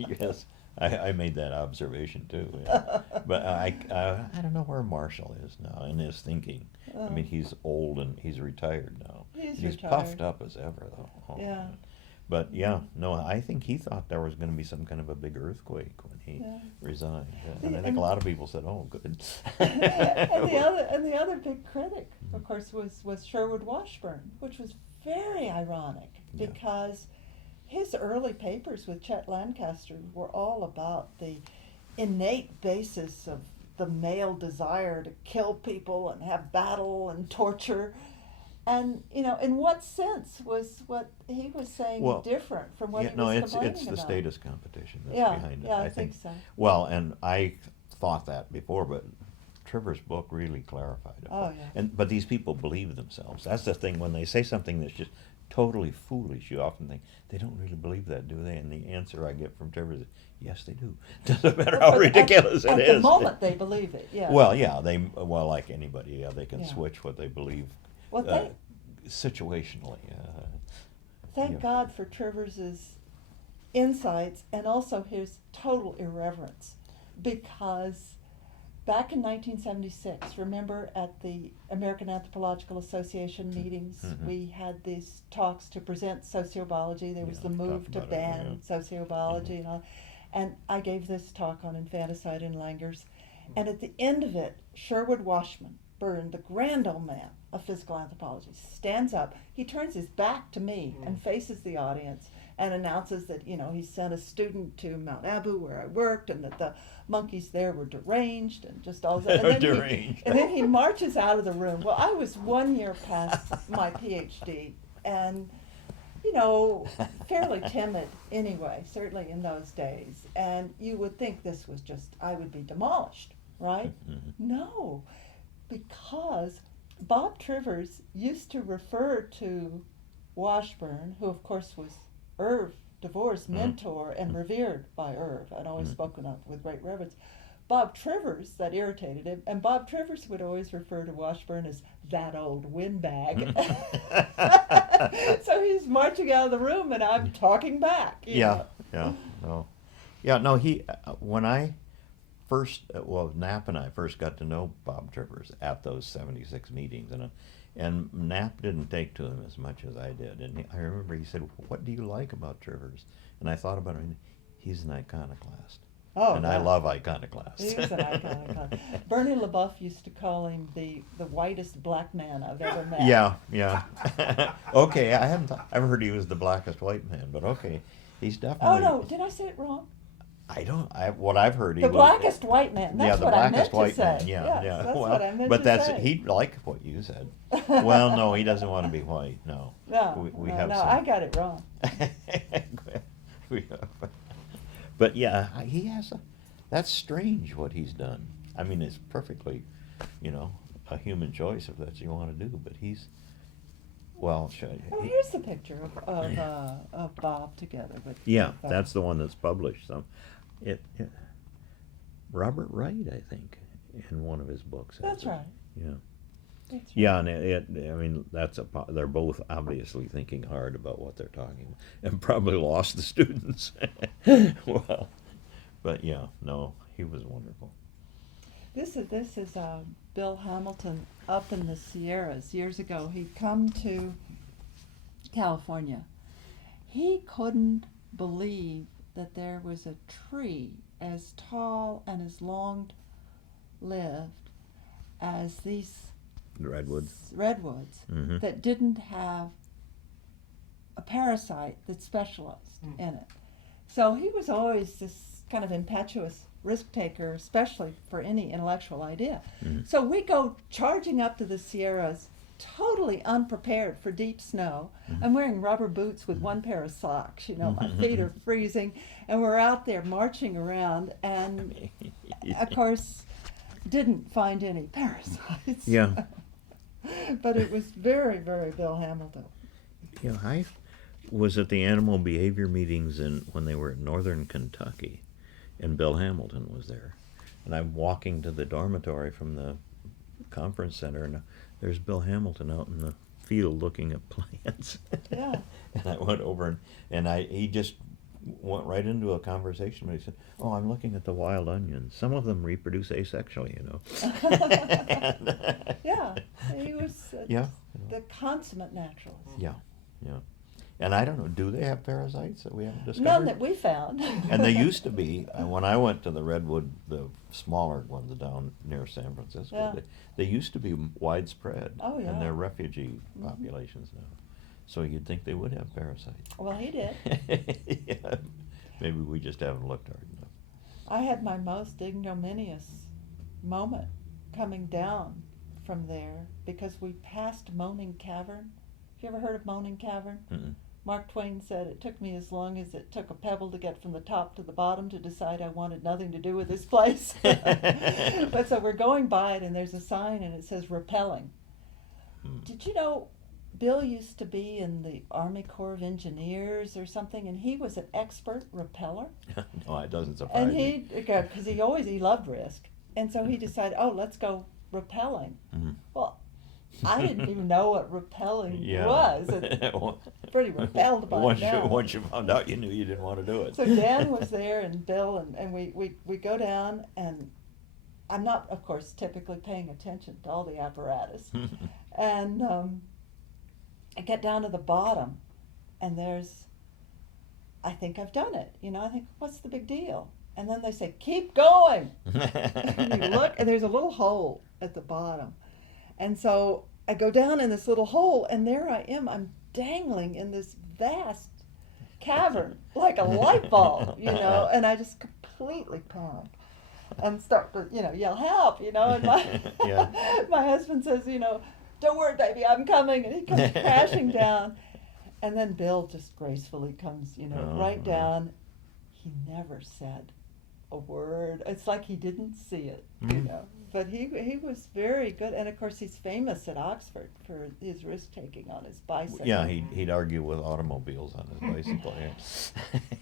Yes. I made that observation too, but I don't know where Marshall is now in his thinking. I mean, he's old and he's retired now. He's puffed up as ever, though. Oh, but I think he thought there was going to be some kind of a big earthquake when he resigned, and I think a lot of people said, "Oh, good." and the other big critic, of course, was Sherwood Washburn, which was very ironic because his early papers with Chet Lancaster were all about the innate basis of the male desire to kill people and have battle and torture. And, in what sense was what he was saying different from what he was complaining about? It's the status competition that's behind it. Yeah, I think so. Well, and I thought that before, but Trevor's book really clarified it. Oh, yeah. But these people believe themselves. That's the thing. When they say something that's just totally foolish, you often think, they don't really believe that, do they? And the answer I get from Trevor is, yes, they do. Doesn't matter how ridiculous it is. At the moment, they believe it, Well, like anybody, they can switch what they believe situationally. Thank God for Trevor's insights and also his total irreverence, because back in 1976, remember at the American Anthropological Association meetings, we had these talks to present sociobiology. There was the move to ban sociobiology and all. And I gave this talk on infanticide in Langurs. And at the end of it, Sherwood Washburn, the grand old man of physical anthropology, stands up. He turns his back to me and faces the audience and announces that, he sent a student to Mount Abu where I worked and that the monkeys there were deranged and just all that. And then he marches out of the room. Well, I was 1 year past my PhD and, fairly timid anyway, certainly in those days. And you would think this was I would be demolished, right? No, because Bob Trivers used to refer to Washburn, who of course was Irv DeVore's mentor and revered by Irv and always spoken of with great reverence. Bob Trivers, that irritated him, and Bob Trivers would always refer to Washburn as that old windbag. So he's marching out of the room and I'm talking back. When I first, Knapp and I first got to know Bob Trivers at those 76 meetings, and Knapp didn't take to him as much as I did. And I remember he said, "What do you like about Trivers?" And I thought about him. He's an iconoclast. Oh, and I yeah. love iconoclasts. He was an icon. Bernie LaBeouf used to call him the whitest black man I've ever met. Yeah, yeah. Okay, I've heard he was the blackest white man, but okay, he's Oh definitely. no, did I say it wrong? What I've heard, he The was. blackest white man. That's Yeah, the what I blackest meant white to say. man. Yeah, Yes, yeah. that's Well, what I meant but to that's say. he'd like what you said. Well, no, he doesn't want to be white. No. No, We no, have no, some. I got it wrong. But yeah, he has a. That's strange what he's done. I mean, it's perfectly, a human choice if that's what you want to do. But he's, well, Oh, here's the picture of Bob together with. yeah, with, that's the one that's published. Robert Wright, I think, in one of his books. has That's it. right. Yeah. That's right. Yeah, and I mean, they're both obviously thinking hard about what they're talking about, and probably lost the students. Well, but yeah, no, he was wonderful. This is Bill Hamilton up in the Sierras years ago. He'd come to California. He couldn't believe that there was a tree as tall and as long-lived as these Redwood. redwoods Mhm. that didn't have a parasite that specialized in it. So he was always this kind of impetuous risk taker, especially for any intellectual idea. Mhm. So we go charging up to the Sierras, totally unprepared for deep snow. I'm wearing rubber boots with one pair of socks. My feet are freezing, and we're out there marching around, and of course, didn't find any parasites. Yeah. But it was very, very Bill Hamilton. I was at the animal behavior meetings when they were in northern Kentucky, and Bill Hamilton was there. And I'm walking to the dormitory from the conference center, and there's Bill Hamilton out in the field looking at plants. Yeah. And I went over, and he just went right into a conversation. But he said, "Oh, I'm looking at the wild onions. Some of them reproduce asexually, Yeah, he was Yeah. the consummate naturalist. Yeah, yeah. And I don't know, do they have parasites that we haven't discovered? None that we found. And they used to be, when I went to the Redwood, the smaller ones down near San Francisco, Yeah. they used to be widespread. Oh, yeah. And they're refugee populations now. So you'd think they would have parasites. Well, he did. Yeah. Maybe we just haven't looked hard enough. I had my most ignominious moment coming down from there because we passed Moaning Cavern. Have you ever heard of Moaning Cavern? Mm-mm. Mark Twain said it took me as long as it took a pebble to get from the top to the bottom to decide I wanted nothing to do with this place. But so we're going by it, and there's a sign, and it says repelling. Did you know Bill used to be in the Army Corps of Engineers or something, and he was an expert repeller? No, it doesn't surprise And me. because he loved risk, and so he decided, oh, let's go repelling. Mhm. Well, I didn't even know what repelling Yeah. was. Pretty repelled by now. Once you found out, you knew you didn't want to do it. So Dan was there, and Bill, and we go down, and I'm not, of course, typically paying attention to all the apparatus. And I get down to the bottom, and I think I've done it. I think, what's the big deal? And then they say, keep going. And you look, and there's a little hole at the bottom. And so I go down in this little hole, and there I am. I'm dangling in this vast cavern like a light bulb, and I just completely panic and start to, yell, help, and Yeah. my husband says, don't worry, baby, I'm coming. And he comes crashing down. And then Bill just gracefully comes, right down. He never said a word. It's like he didn't see it, But he was very good. And of course, he's famous at Oxford for his risk taking on his bicycle. Yeah, he'd argue with automobiles on his bicycle,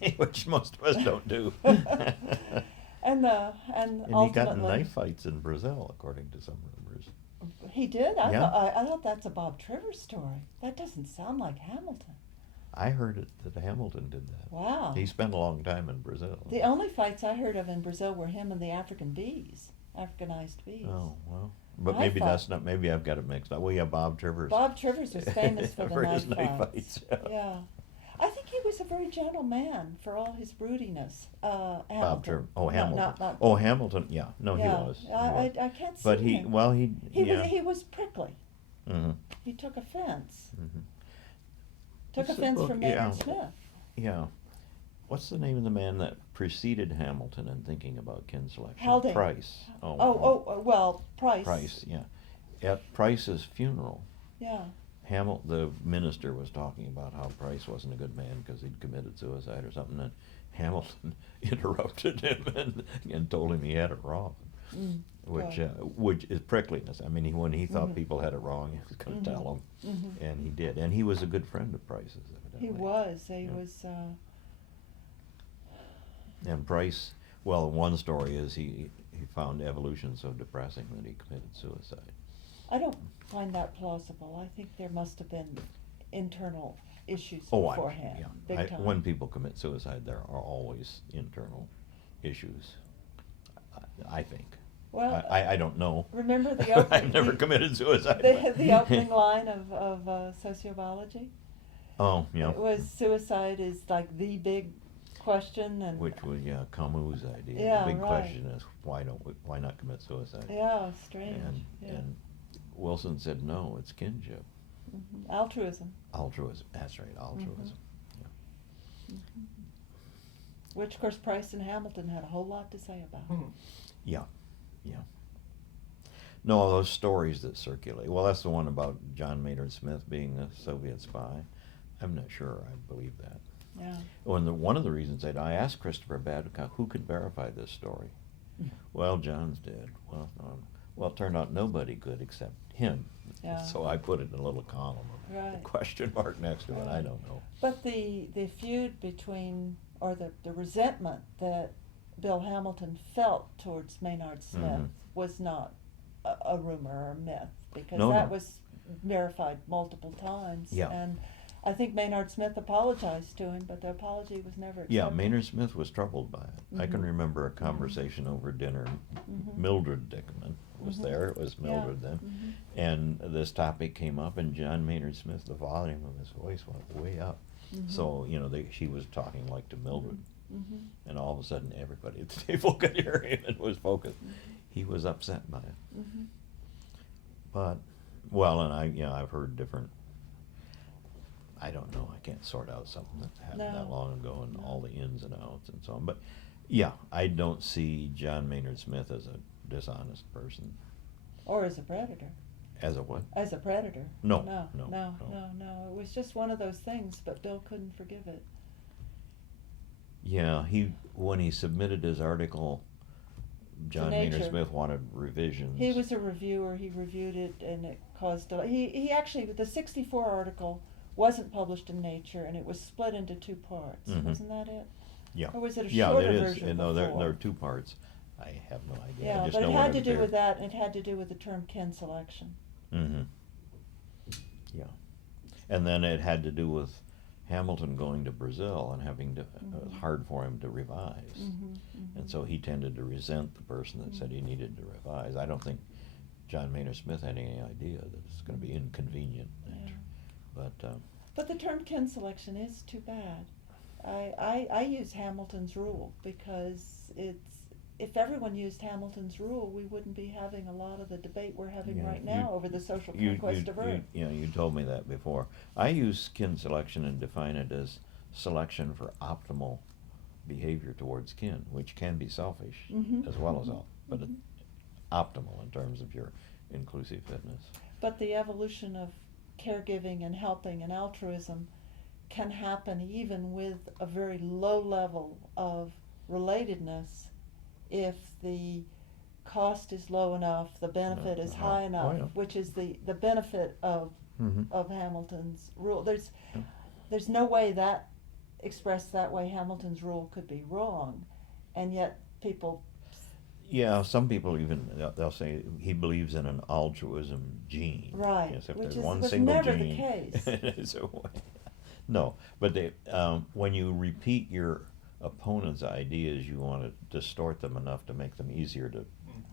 yeah. Which most of us don't do. And And he got in ultimately, knife fights in Brazil, according to some rumors. he did. I Yeah. thought that's a Bob Trivers story. That doesn't sound like Hamilton. I heard that Hamilton did that. Wow. He spent a long time in Brazil. The only fights I heard of in Brazil were him and the Africanized bees. Oh, well. But Knife maybe fight. that's not, maybe I've got it mixed up. Well, yeah, Bob Trivers. Bob Trivers was famous for the his knife knife fights. fights. Yeah. I think he was was a very gentle man for all his broodiness. Bob Hamilton. Turner. Oh, No, Hamilton. not- Oh, Hamilton. Yeah. No, yeah, he was. He I was. can't see But him. he yeah. He was prickly. Mm-hmm. He took offense. Mm-hmm. Took What's the offense book? from Yeah. Maynard Smith. Yeah. What's the name of the man that preceded Hamilton in thinking about kin selection? Hrdy. Price. Well, Price. Price, yeah. At Price's funeral, Yeah. the minister was talking about how Price wasn't a good man because he'd committed suicide or something, and Hamilton interrupted him and told him he had it wrong, which is prickliness. I mean, when he thought people had it wrong, he was going to tell them, and he did. And he was a good friend of Price's, evidently. He was. He Yeah. was. And Price, well, one story is he found evolution so depressing that he committed suicide. I don't find that plausible. I think there must have been internal issues Oh, beforehand. Big time. when people commit suicide, there are always internal issues, I think. Well, I don't know. remember the opening? I've never committed suicide. The opening line of sociobiology. Oh, yeah. It was suicide is like the big question, and Which was, Camus' idea. Yeah, The big right. question is, why not commit suicide? yeah, strange. And Wilson said, no, it's kinship. Altruism, Altruism, that's right, altruism. which of course Price and Hamilton had a whole lot to say about. Yeah, yeah. No, those stories that circulate. Well, that's the one about John Maynard Smith being a Soviet spy. I'm not sure I believe that. Yeah. One of the reasons I asked Christopher Babcock, who could verify this story? Well, John's dead. Well, it turned out nobody could except him. Yeah. So I put it in a little column of a Right. question mark next to it. I Right. don't know. But the feud between, or the resentment that Bill Hamilton felt towards Maynard Smith was not a rumor or a myth, because that was verified multiple times. Yeah. And I think Maynard Smith apologized to him, but the apology was never accepted. Yeah, Maynard Smith was troubled by it. I can remember a conversation over dinner. Mildred Dickman was there. It was Mildred then. And this topic came up, and John Maynard Smith, the volume of his voice went way up. So, she was talking like to Mildred. And all of a sudden, everybody at the table could hear him and was focused. He was upset by it. But, and I've heard different. I don't know. I can't sort out something that happened that long ago and all the ins and outs and so on. But yeah, I don't see John Maynard Smith as a dishonest person. Or as a predator. As a what? As a predator. No. It was just one of those things, but Bill couldn't forgive it. Yeah, when he submitted his article, John Maynard Nature. Smith wanted revisions. He was a reviewer. He reviewed it, and it caused he actually, the '64 article wasn't published in Nature, and it was split into two parts. Wasn't that it? Yeah. Or was it a yeah, shorter it is. version No, there before? are two parts. I have no idea. Yeah, I just but know it what had to do appeared. with that, and it had to do with the term kin selection. Yeah. And then it had to do with Hamilton going to Brazil and having to, it was hard for him to revise. And so he tended to resent the person that said he needed to revise. I don't think John Maynard Smith had any idea that it's going to be inconvenient. But the term kin selection is too bad. I use Hamilton's rule because if everyone used Hamilton's rule, we wouldn't be having a lot of the debate we're having right now over the social conquest of Earth. You told me that before. I use kin selection and define it as selection for optimal behavior towards kin, which can be selfish as well as but it's optimal in terms of your inclusive fitness. But the evolution of caregiving and helping and altruism can happen even with a very low level of relatedness if the cost is low enough, the benefit is high enough, which is the benefit of Hamilton's rule. There's no way that expressed that way Hamilton's rule could be wrong, and yet people. Yeah, some people even they'll say he believes in an altruism gene. Right, Yes, if which there's is, one was single never gene. the case. So, no, but when you repeat your opponent's ideas, you want to distort them enough to make them easier to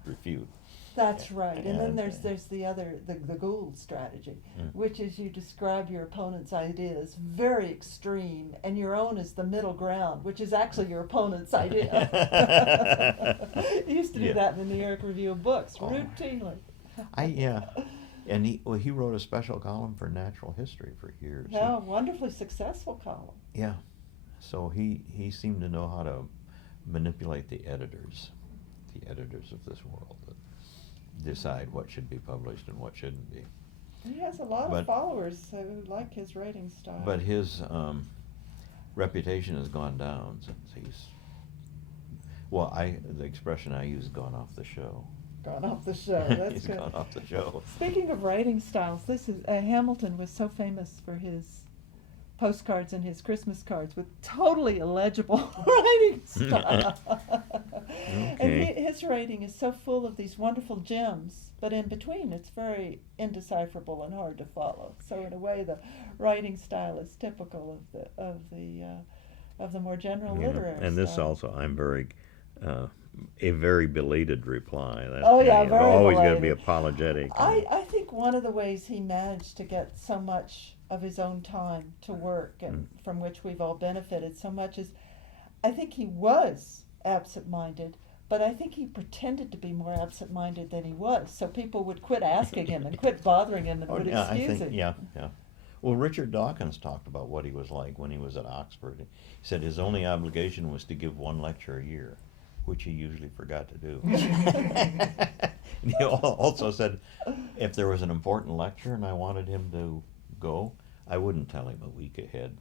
refute. That's right. And then And, there's the other, the Gould strategy, Mm. which is you describe your opponent's ideas very extreme, and your own is the middle ground, which is actually your opponent's idea. You used to do Yeah. that in the New York Review of Books, Oh. routinely. Yeah. And he wrote a special column for natural history for years. No, wonderfully successful column. Yeah. So he seemed to know how to manipulate the editors of this world that decide what should be published and what shouldn't be. He has a lot But- of followers who like his writing style. But his reputation has gone down since the expression I use, gone off the show. Gone off the show. That's He's good. gone off the show. Speaking of writing styles, this is Hamilton was so famous for his postcards and his Christmas cards with totally illegible writing style. And Okay. his writing is so full of these wonderful gems, but in between it's very indecipherable and hard to follow. So in a way, the writing style is typical of the more general Yeah, literary and this style. also, I'm very, a very belated reply. That, Oh, yeah, you've very always got to be belated. apologetic. I think one of the ways he managed to get so much of his own time to work, and from which we've all benefited so much, is I think he was absent-minded, but I think he pretended to be more absent-minded than he was, so people would quit asking him and quit bothering him and would yeah, I excuse think, him. yeah. Well, Richard Dawkins talked about what he was like when he was at Oxford. He said his only obligation was to give one lecture a year, which he usually forgot to do. And he also said if there was an important lecture and I wanted him to go, I wouldn't tell him a week ahead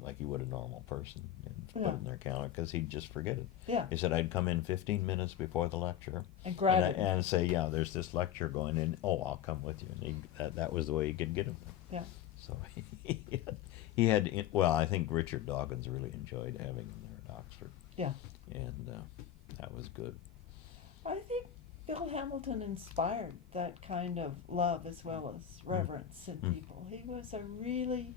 like you would a normal person and put Yeah. it in their calendar because he'd just forget it. Yeah, He said I'd come in 15 minutes before the lecture and grab and, it. and say, yeah, there's this lecture going in. Oh, I'll come with you. And that was the way he could get him. Yeah. So he had, well, I think Richard Dawkins really enjoyed having him there at Oxford. Yeah. And that was good. I think Bill Hamilton inspired that kind of love as well as reverence in people. He was a really,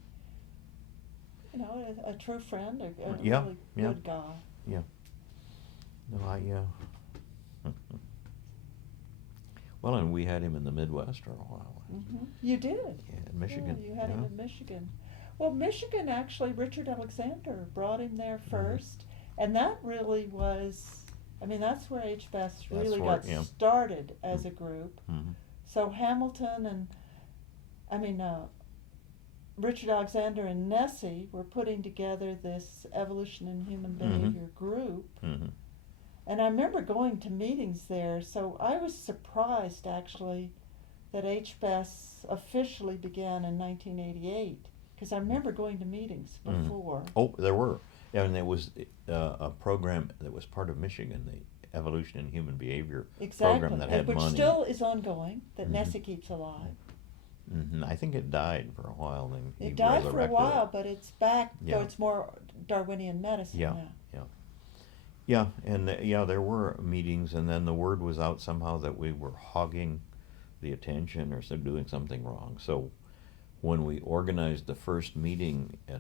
a true friend, a Yeah, really yeah. good guy. Yeah. No, well, and we had him in the Midwest for a while. You did. Yeah, in Michigan. Yeah, you had him in Michigan. Well, Michigan, actually, Richard Alexander brought him there first, and that really was, that's where HBES really where- got yeah. started as a group. Mhm. So Hamilton Richard Alexander and Nessie were putting together this evolution in human behavior group. Mhm. And I remember going to meetings there, so I was surprised actually that HBES officially began in 1988, because I remember going to meetings before. Oh, there were. Yeah, and there was a program that was part of Michigan, the Evolution in Human Behavior Exactly, program that had which money. still is ongoing, that Mhm. Nessie keeps alive. I think it died for a while. Then he It died for a resurrected while, it. but it's back, Yeah. though it's more Darwinian medicine Yeah. now. Yeah, and there were meetings, and then the word was out somehow that we were hogging the attention or doing something wrong. So when we organized the first meeting at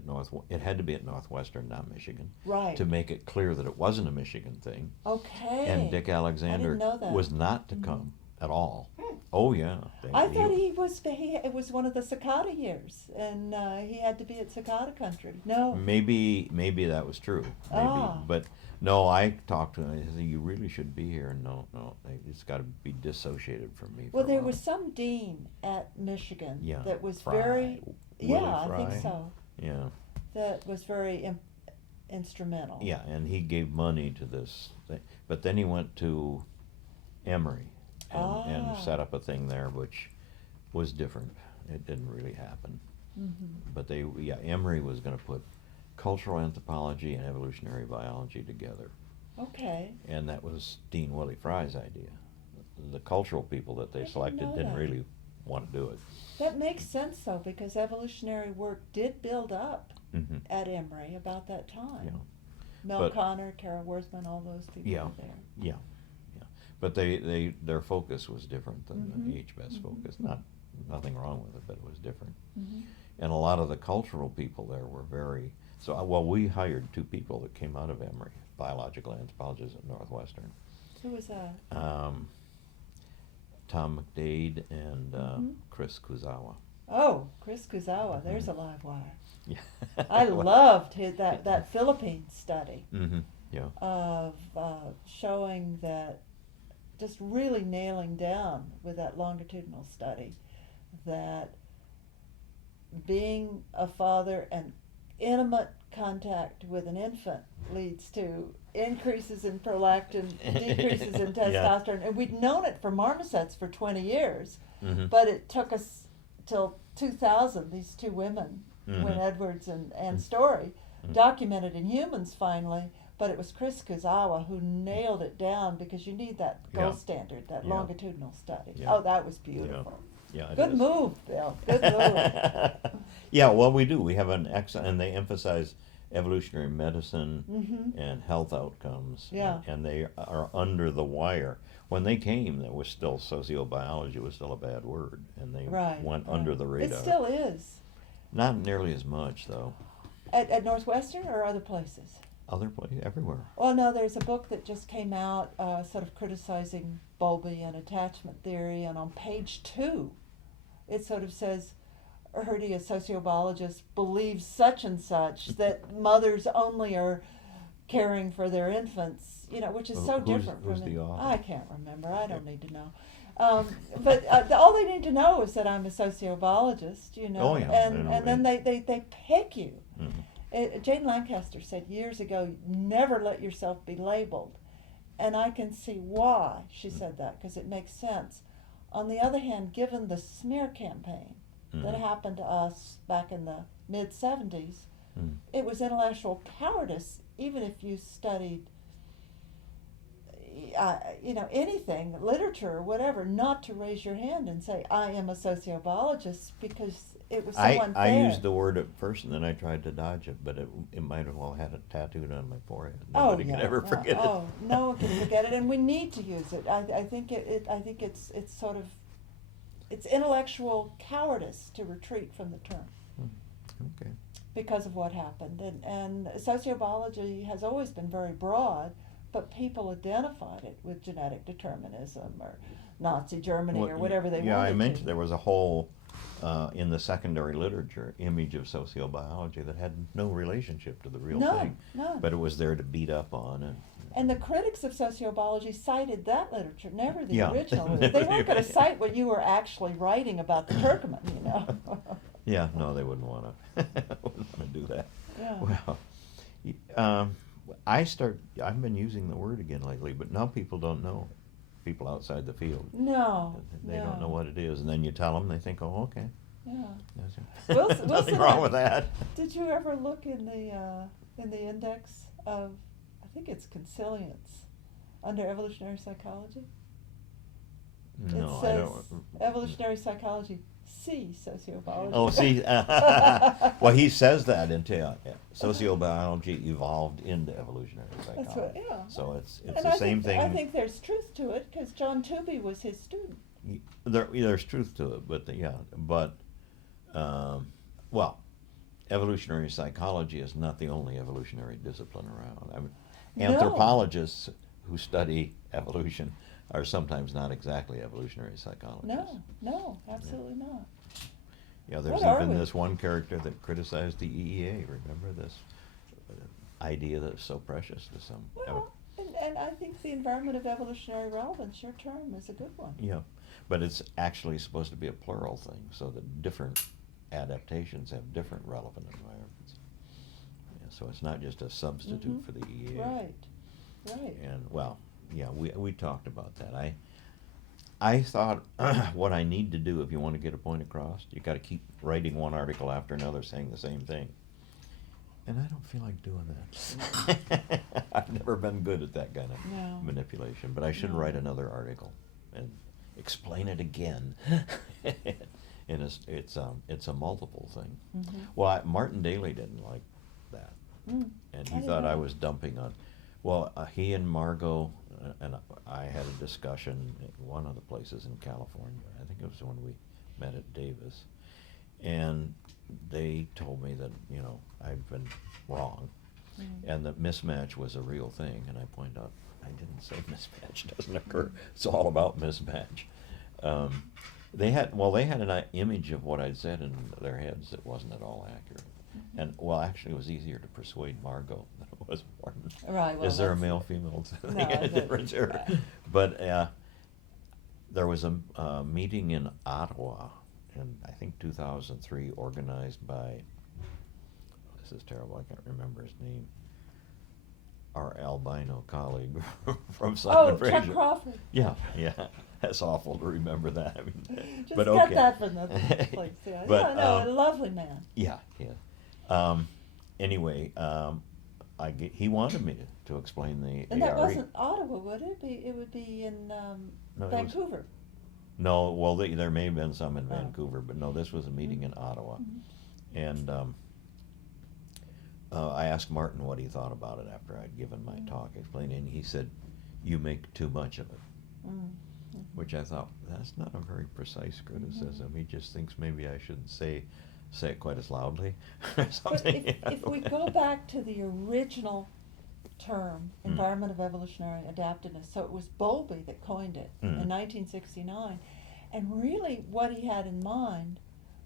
it had to be at Northwestern, not Michigan, Right. to make it clear that it wasn't a Michigan thing. Okay. And Dick Alexander know that. was not to come at all. Oh yeah. I thought it was one of the cicada years, and he had to be at cicada country. No. Maybe that was true. Maybe, Ah. but no. I talked to him. I said, "You really should be here." No, it's got to be dissociated from me. Well, for a there while. was some dean at Michigan Yeah, that was Fry. very, Willie I think Fry. so. Yeah, That was very instrumental. yeah, and he gave money to this thing, but then he went to Emory and Ah. set up a thing there, which was different. It didn't really happen. Mm-hmm. But Emory was going to put cultural anthropology and evolutionary biology together. Okay. And that was Dean Willie Fry's idea. The cultural people that they I didn't selected know didn't that. really want to do it. That makes sense, though, because evolutionary work did build up Mm-hmm. at Emory about that time. Yeah. Mel But- Connor, Kara Worthman, all those people Yeah. were there. Yeah. But their focus was different than Mhm. the HBES Mhm. focus. Nothing wrong with it, but it was different. Mm-hmm. And a lot of the cultural people there were very, we hired two people that came out of Emory, biological anthropologists at Northwestern. Who was that? Tom McDade and Mhm. Chris Kuzawa. Oh, Chris Kuzawa, there's a live wire. Yeah. I loved that Philippines study Mm-hmm. Yeah. of showing that, just really nailing down with that longitudinal study, that being a father and intimate contact with an infant leads to increases in prolactin, decreases in Yeah. testosterone. And we'd known it for marmosets for 20 years, Mm-hmm. but it took us till 2000, these two women, Mhm. Wynne Edwards and Story, Mhm. documented in humans finally. But it was Chris Kuzawa who nailed it down, because you need that gold Yeah. standard, that Yeah. longitudinal study. Yeah. Oh, that was beautiful. Yeah. it Good is. move, Bill. Good move. Yeah, well, we do. We have an excellent, and they emphasize evolutionary medicine Mm-hmm. and health outcomes. Yeah. And they are under the wire. When they came, there was still sociobiology was still a bad word, and they Right. went right. under the radar. It still is. Not nearly as much, though. At Northwestern or other places? Other places, everywhere. Well, no, there's a book that just came out sort of criticizing Bowlby and attachment theory, and on page 2, it sort of says, Hrdy, a sociobiologist, believes such and such, that mothers only are caring for their infants, which is so different who's from the author? I can't remember. I don't need to know. But all they need to know is that I'm a sociobiologist, Oh, yeah, and I know, then they pick you. Mhm. Jane Lancaster said years ago, never let yourself be labeled. And I can see why she said that, because it makes sense. On the other hand, given the smear campaign that Mhm. happened to us back in the mid-70s, Mhm. it was intellectual cowardice, even if you studied anything, literature or whatever, not to raise your hand and say, I am a sociobiologist, because it was so unfair. I used the word at first, and then I tried to dodge it, but it might have well had it tattooed on my forehead. Nobody can ever forget it. Oh, no one can forget it, and we need to use it. I think it's sort of, it's intellectual cowardice to retreat from the term Okay. because of what happened. And sociobiology has always been very broad, but people identified it with genetic determinism or Nazi Germany Well, or whatever they yeah, wanted I mentioned to. there was a whole, in the secondary literature, image of sociobiology that had no relationship to the real thing. None. But it was there to beat up on. And the critics of sociobiology cited that literature, never the Yeah. original literature. They weren't going to cite what you were actually writing about the Turkoman, Yeah, no, they wouldn't want to. Wouldn't want to do that. Yeah. Well, I've been using the word again lately, but now people don't know. People outside the field. No. They don't know what it is, and then you tell them, they think, oh, okay. Yeah. Nothing Wilson, wrong with that. Did you ever look in the index of, I think it's consilience, under evolutionary psychology? No, It I says don't. evolutionary psychology, C, sociobiology. Oh, see, well, he says that into sociobiology evolved into evolutionary psychology. That's what, yeah. So it's And the same thing. I think there's truth to it, because John Tooby was his student. There's truth to it, but well, evolutionary psychology is not the only evolutionary discipline around. I mean, No. anthropologists who study evolution are sometimes not exactly evolutionary psychologists. No, absolutely not. Yeah, there's What are even we? this one character that criticized the EEA. Remember this idea that's so precious to some. Well, and I think the environment of evolutionary relevance, your term, is a good one. Yeah, but it's actually supposed to be a plural thing, so that different adaptations have different relevant environments. Yeah, so it's not just a substitute Mhm. for the EEA. Right. And well, yeah, we talked about that. I thought what I need to do if you want to get a point across, you got to keep writing one article after another saying the same thing. And I don't feel like doing that. I've never been good at that kind of No. manipulation, but I should No. write another article and explain it again. And it's a multiple thing. Mhm. Well, Martin Daly didn't like that, Mm. and I he didn't thought I know. was dumping on. Well, he and Margot and I had a discussion at one of the places in California. I think it was when we met at Davis, and they told me that I've been wrong, Mm. and that mismatch was a real thing. And I pointed out I didn't say mismatch doesn't occur. It's all about mismatch. They had an image of what I'd said in their heads that wasn't at all accurate. And, well, actually, it was easier to persuade Margot than it was Martin. Right, well, Is there a that's- male-female No, thing? but- difference here? But there was a meeting in Ottawa in, I think, 2003, organized by, this is terrible, I can't remember his name, our albino colleague from Simon Oh, Fraser. Chuck Crawford. Yeah, yeah. That's awful to remember that. I mean, Just but got okay. that from the place. Yeah, But, yeah, no, a lovely man. Yeah, yeah. Anyway, he wanted me to explain the And that ARE. wasn't Ottawa, would it? It would be in No, it was- Vancouver. No, well, there may have been some in Oh. Vancouver, but no, this was a meeting in Ottawa. Mhm. And I asked Martin what he thought about it after I'd given my talk explaining, and he said, "You make too much of it," Mm. which I thought, that's not a very precise criticism. He just thinks maybe I shouldn't say it quite as loudly or But something. if we go back to the original term, Mm. environment of evolutionary adaptiveness, so it was Bowlby that coined it Mm. in 1969, and really what he had in mind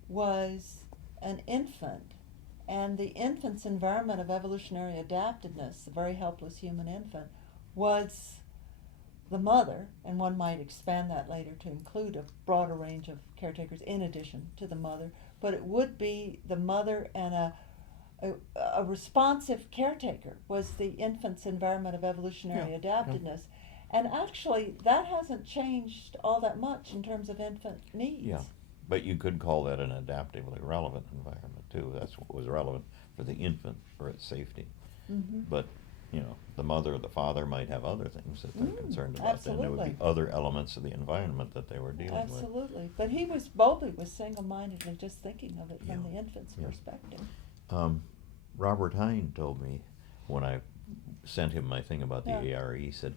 was an infant, and the infant's environment of evolutionary adaptiveness, the very helpless human infant, was the mother, and one might expand that later to include a broader range of caretakers in addition to the mother, but it would be the mother and a responsive caretaker was the infant's environment of evolutionary Yeah, adaptiveness. And actually, that hasn't changed all that much in terms of infant needs. Yeah, but you could call that an adaptively relevant environment too. That's what was relevant for the infant, for its safety. Mm-hmm. But, the mother or the father might have other things that they're Mm, concerned about. And there would be absolutely. other elements of the environment that they were dealing with. Absolutely. But Bowlby was single-mindedly just thinking of it from Yeah, the infant's yeah. perspective. Robert Hine told me when I sent him my thing about the Yeah. ARE, he said,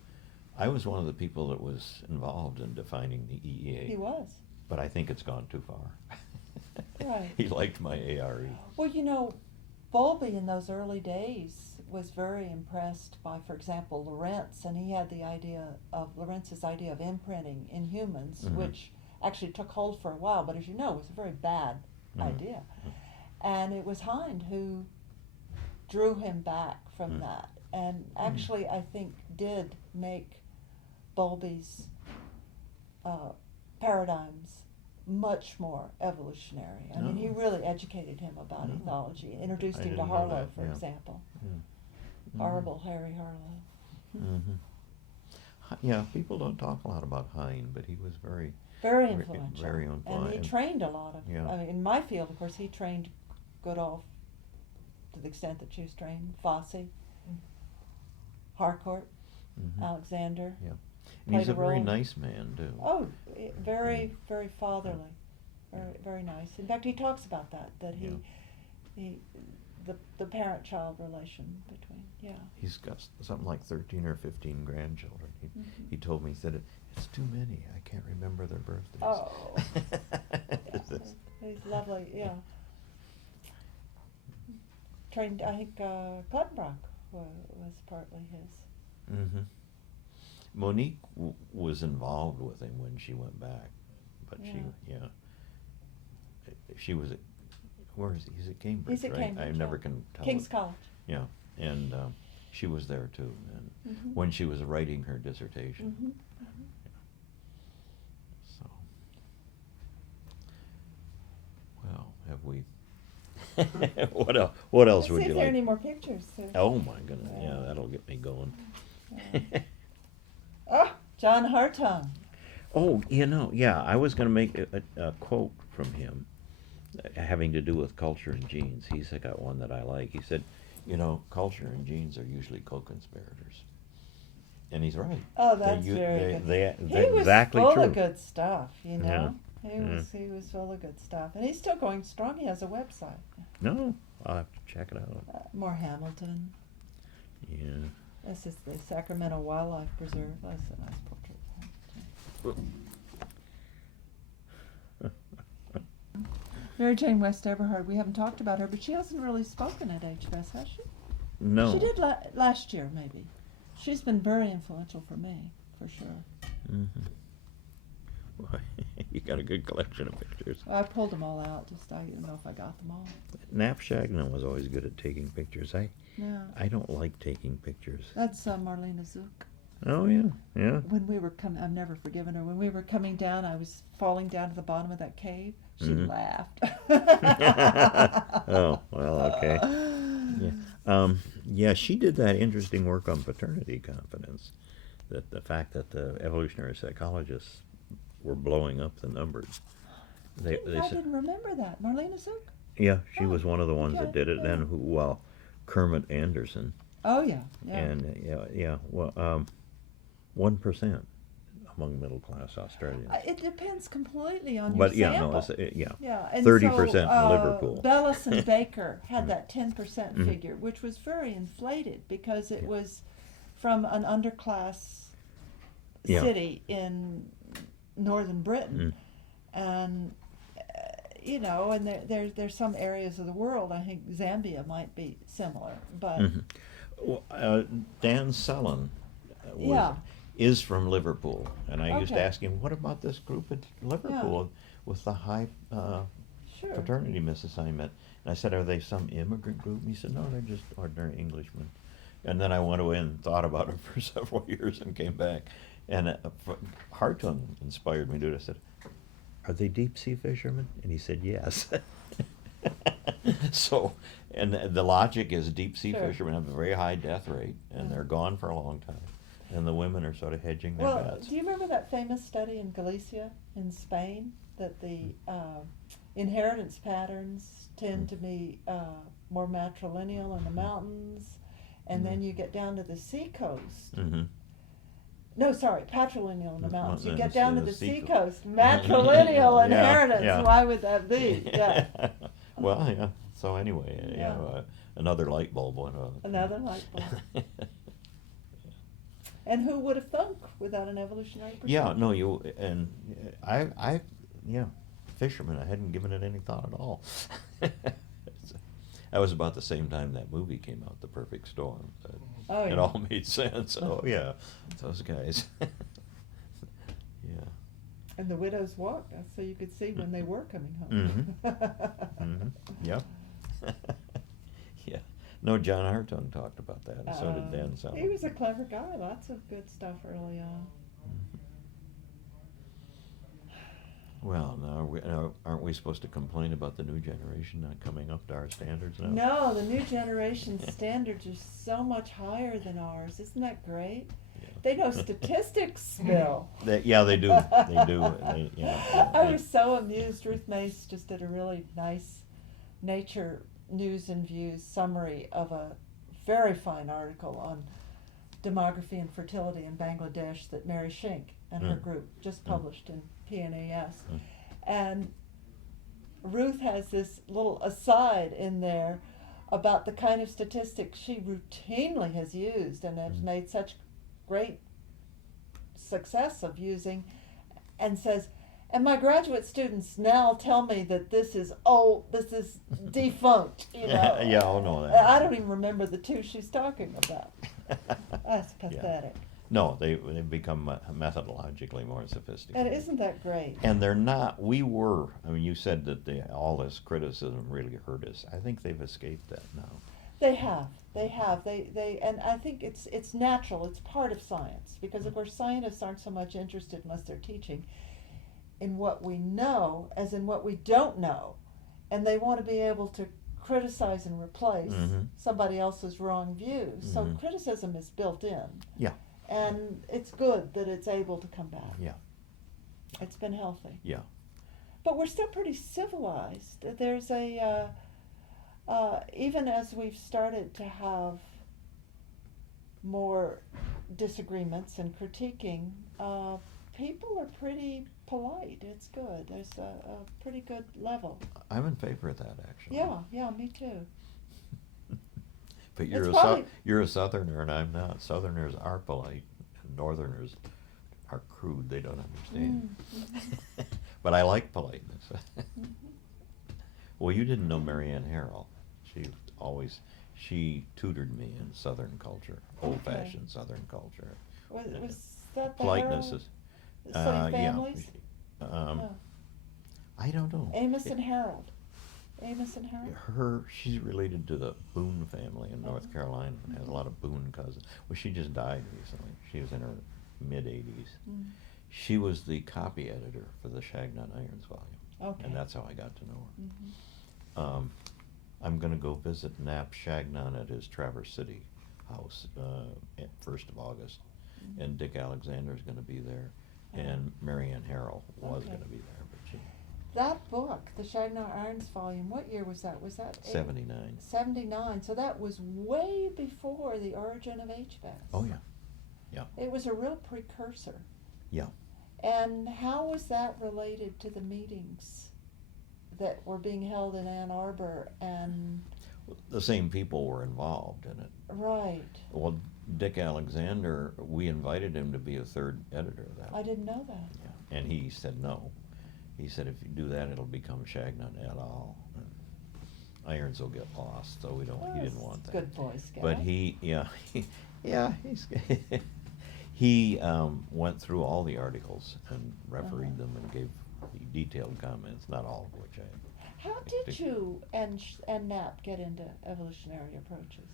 I was one of the people that was involved in defining the EEA. He was. But I think it's gone too far. Right. He liked my ARE. Well, Bowlby in those early days was very impressed by, for example, Lorentz, and he had Lorentz's idea of imprinting in humans, Mhm. which actually took hold for a while, but as you know, was a very bad Mhm. idea. And it was Hind who drew him back from Mm. that, and actually, I think, did make Bowlby's paradigms much more evolutionary. I mean, he No. really educated him about No. ethology, introduced I him to didn't know Harlow, that, for yeah. example. Yeah. Horrible Harry Harlow. Mhm. Yeah, people don't talk a lot about Hine, but he was very, Very Very- influential. very And he influential. trained a lot of, Yeah. I mean, in my field, of course, he trained Goodall to the extent that she was trained, Fossey, Harcourt, Mhm. Alexander. Yeah. And played he's a a very role. nice man too. Oh, very, Mm. very fatherly, very, very nice. In fact, he talks about that Yeah. the parent-child relation between, yeah. He's got something like 13 or 15 grandchildren. Mhm. He told me, he said, it's too many. I can't remember their birthdays. Oh. It's this- He's lovely, yeah. Trained, I think, Cluttenbrock was partly his. Mhm. Monique was involved with him when she went back, but she was at, where is he? He's at Cambridge, He's at right? Cambridge, I never yeah. can tell. King's College. Yeah, and she was there too, and Mhm. when she was writing her dissertation. Mhm, mhm. So, well, have we? What else? What else Let's would see you if there are like? any more pictures. Oh my goodness! Yeah, that'll get me going. Oh, John Hartung. Oh, yeah, I was going to make a quote from him having to do with culture and genes. He's got one that I like. He said, culture and genes are usually co-conspirators. And he's right. Oh, that's They- very good. They He was exactly full true. of good stuff, you know. Yeah. He was full of good stuff, and he's still going strong. He has a website. No, I'll have to check it out. More Hamilton. Yeah. This is the Sacramento Wildlife Preserve. That's a nice portrait. Mary Jane West Everhard. We haven't talked about her, but she hasn't really spoken at HBES, has she? No. She did last year, maybe. She's been very influential for me, for sure. Mhm. You got a good collection of pictures. I pulled them all out. Just I don't know if I got them all. Knapp Shagnon was always good at taking pictures. Yeah. I don't like taking pictures. That's Marlena Zook. Oh yeah, yeah. When we were coming, I've never forgiven her. When we were coming down, I was falling down to the bottom of that cave. She Mhm. laughed. Oh well, okay. Yeah, she did that interesting work on paternity confidence. That the fact that the evolutionary psychologists were blowing up the numbers. They I said, didn't remember that. Marlena Zook? yeah, she Oh, was one of the ones okay, that did it. yeah. Then well, Kermit Anderson, Oh, yeah. Yeah. and well, 1% among middle class Australians. It depends completely on But your yeah, sample. no, it's, yeah. Yeah, and 30% so, in Liverpool. Bellis and Baker had Mm. that 10% Mhm. figure, which was very inflated because it Yeah. was from an underclass Yeah. city in northern Britain, and you know, and there's some areas of the world. I think Zambia might be similar, but Mhm. Well, Dan Salmon Yeah. is from Liverpool, and I used to Okay. ask him, "What about this group at Liverpool with the high sure. paternity misassignment?" And I said, "Are they some immigrant group?" And he said, "No, they're just ordinary Englishmen." And then I went away and thought about it for several years and came back, and Hartung inspired me to do it. I said, "Are they deep sea fishermen?" And he said, "Yes." So, and the logic is deep sea Sure. fishermen have a very high death rate, and they're gone for a long time, and the women are sort of hedging their Well, bets. do you remember that famous study in Galicia in Spain that the inheritance patterns tend to be more matrilineal in the mountains, and then you get down to the seacoast. Mm-hmm. No, sorry, patrilineal in the Mm, mountains. You well, get it's, down to the the seacoast. seacoast, matrilineal Yeah, inheritance. yeah. Why would that be? Yeah. Well, yeah. So anyway, Yeah. another light bulb went on. Another light bulb. And who would have thunk without an evolutionary perspective? Yeah, no, yeah, fishermen. I hadn't given it any thought at all. That was about the same time that movie came out, The Perfect Storm. Oh, It yeah. all made sense. Oh yeah, those guys. Yeah. And the widow's walk, so you could see when they were coming home. Mm-hmm. Yep. Yeah. No, John Hartung talked about that, and so did Dan Salmon. He was a clever guy. Lots of good stuff early on. Well, now, aren't we supposed to complain about the new generation not coming up to our standards now? No, the new generation standards are so much higher than ours. Isn't that great? Yeah. They know statistics, Bill. Yeah, they do. They do. I was so amused. Ruth Mace just did a really nice Nature News and Views summary of a very fine article on demography and fertility in Bangladesh that Mary Schenk and her group just published in PNAS. And Ruth has this little aside in there about the kind of statistics she routinely has used and has made such great success of using, and says, and my graduate students now tell me that this is defunct, you know. Yeah, I'll know that. I don't even remember the two she's talking about. That's pathetic. No, they've become methodologically more sophisticated. And isn't that great? And they're not. I mean, you said that all this criticism really hurt us. I think they've escaped that now. They have. And I think it's natural. It's part of science, because of course scientists aren't so much interested, unless they're teaching, in what we know as in what we don't know, and they want to be able to criticize and replace somebody else's wrong views. So criticism is built in. Yeah. And it's good that it's able to come back. Yeah. It's been healthy. Yeah. But we're still pretty civilized. There's even as we've started to have more disagreements and critiquing, people are pretty polite. It's good. There's a pretty good level. I'm in favor of that, actually. Yeah, me too. But It's you're a Southerner, and I'm not. Southerners are polite, and Northerners are crude. They don't understand. But I like politeness. Well, you didn't know Marianne Harrell. She tutored me in Southern culture, old-fashioned Southern culture. Was that the Politeness Harrell is, studying yeah. families? Oh. I don't know. Amos and Harold. Amos and Harold? She's related to the Boone family in North Oh. Carolina and has a lot of Boone cousins. Well, she just died recently. She was in her mid-80s. Mm. She was the copy editor for the Shagnon Irons volume. Okay. And that's how I got to know her. Mhm. I'm going to go visit Nap Shagnon at his Traverse City house at 1st of August. Mhm. And Dick Alexander's going to be there. Oh. And Marianne Harrell was Okay. going to be there, but she... That book, the Shagnon Irons volume, what year was that? Was that 79. 79. So that was way before the origin of HBES. Oh, yeah. Yeah. It was a real precursor. Yeah. And how was that related to the meetings that were being held in Ann Arbor and... The same people were involved in it. Right. Well, Dick Alexander, we invited him to be a third editor of that. I didn't know that. Yeah. And he said no. He said if you do that, it'll become Shagnon et al. And Irons will get lost, so we don't. Well, he didn't that's want that. Good Boy Scout. But he went through all the articles and refereed them and gave detailed comments. Not all of which I. How did you and Knapp get into evolutionary approaches?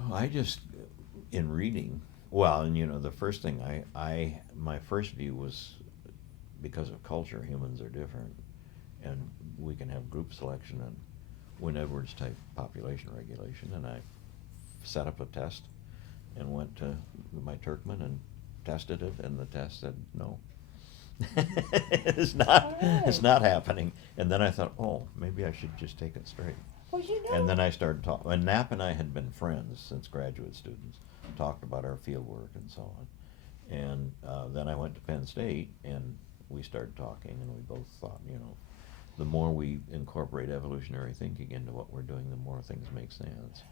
Oh, I just, in reading, well, and the first thing my first view was because of culture, humans are different, and we can have group selection and Wynne-Edwards type population regulation, and I set up a test and went to my Turkmen and tested it, and the test said no. It's not happening. And then I thought, oh, maybe I should just take it straight. Well, And then I started talking, and Knapp and I had been friends since graduate students, talked about our field work and so on. And then I went to Penn State, and we started talking, and we both thought, the more we incorporate evolutionary thinking into what we're doing, the more things make sense.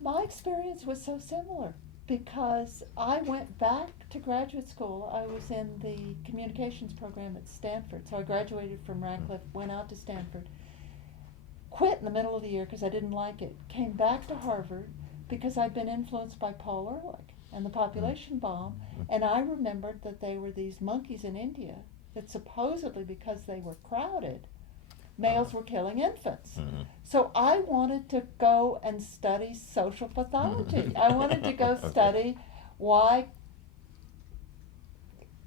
My experience was so similar because I went back to graduate school. I was in the communications program at Stanford, so I graduated from Radcliffe, went out to Stanford, quit in the middle of the year because I didn't like it, came back to Harvard because I'd been influenced by Paul Ehrlich and the population bomb, and I remembered that they were these monkeys in India that supposedly, because they were crowded, males were killing infants. Mm-hmm. So I wanted to go and study social pathology. I wanted to go study why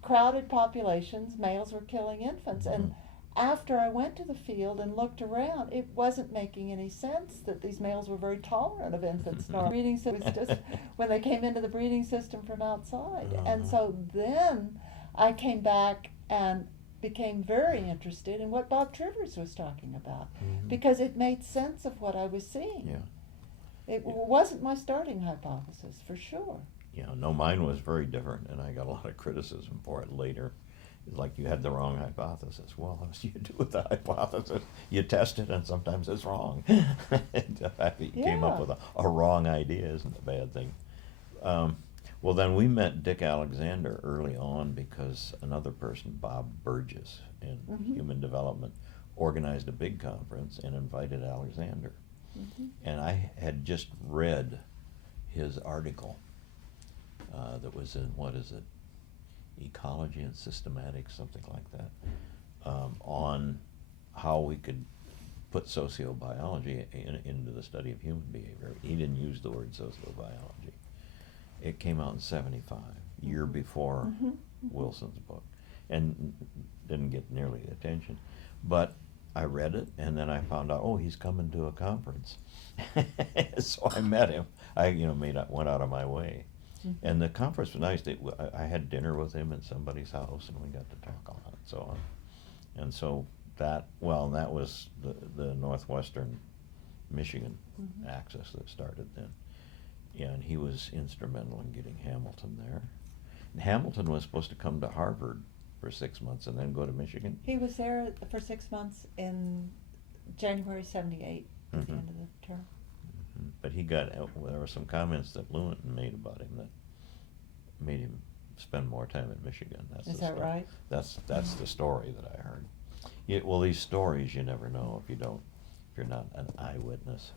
crowded populations, males were killing infants. And after I went to the field and looked around, it wasn't making any sense that these males were very tolerant of infants. Breeding system was just when they came into the breeding system from outside. And so then I came back and became very interested in what Bob Trivers was talking about, because it made sense of what I was seeing. Yeah. It wasn't my starting hypothesis, for sure. Yeah, no, mine was very different, and I got a lot of criticism for it later. It's like, you had the wrong hypothesis. Well, as you do with the hypothesis, you test it, and sometimes it's wrong. The fact that you came up with a wrong idea isn't a bad thing. Well, then we met Dick Alexander early on because another person, Bob Burgess, in Human Development, organized a big conference and invited Alexander. And I had just read his article that was in, Ecology and Systematics, something like that, on how we could put sociobiology into the study of human behavior. He didn't use the word sociobiology. It came out in '75, year before Wilson's book, and didn't get nearly the attention. But I read it, and then I found out, oh, he's coming to a conference. So I met him. I, went out of my way. And the conference was nice. I had dinner with him at somebody's house, and we got to talk a lot and so on. And so that was the Northwestern Michigan axis that started then. Yeah, and he was instrumental in getting Hamilton there. And Hamilton was supposed to come to Harvard for 6 months and then go to Michigan. He was there for 6 months in January '78, at the end of the term. But there were some comments that Lewinton made about him that made him spend more time in Michigan. Is that right? That's the story that I heard. Well, these stories you never know if you're not an eyewitness.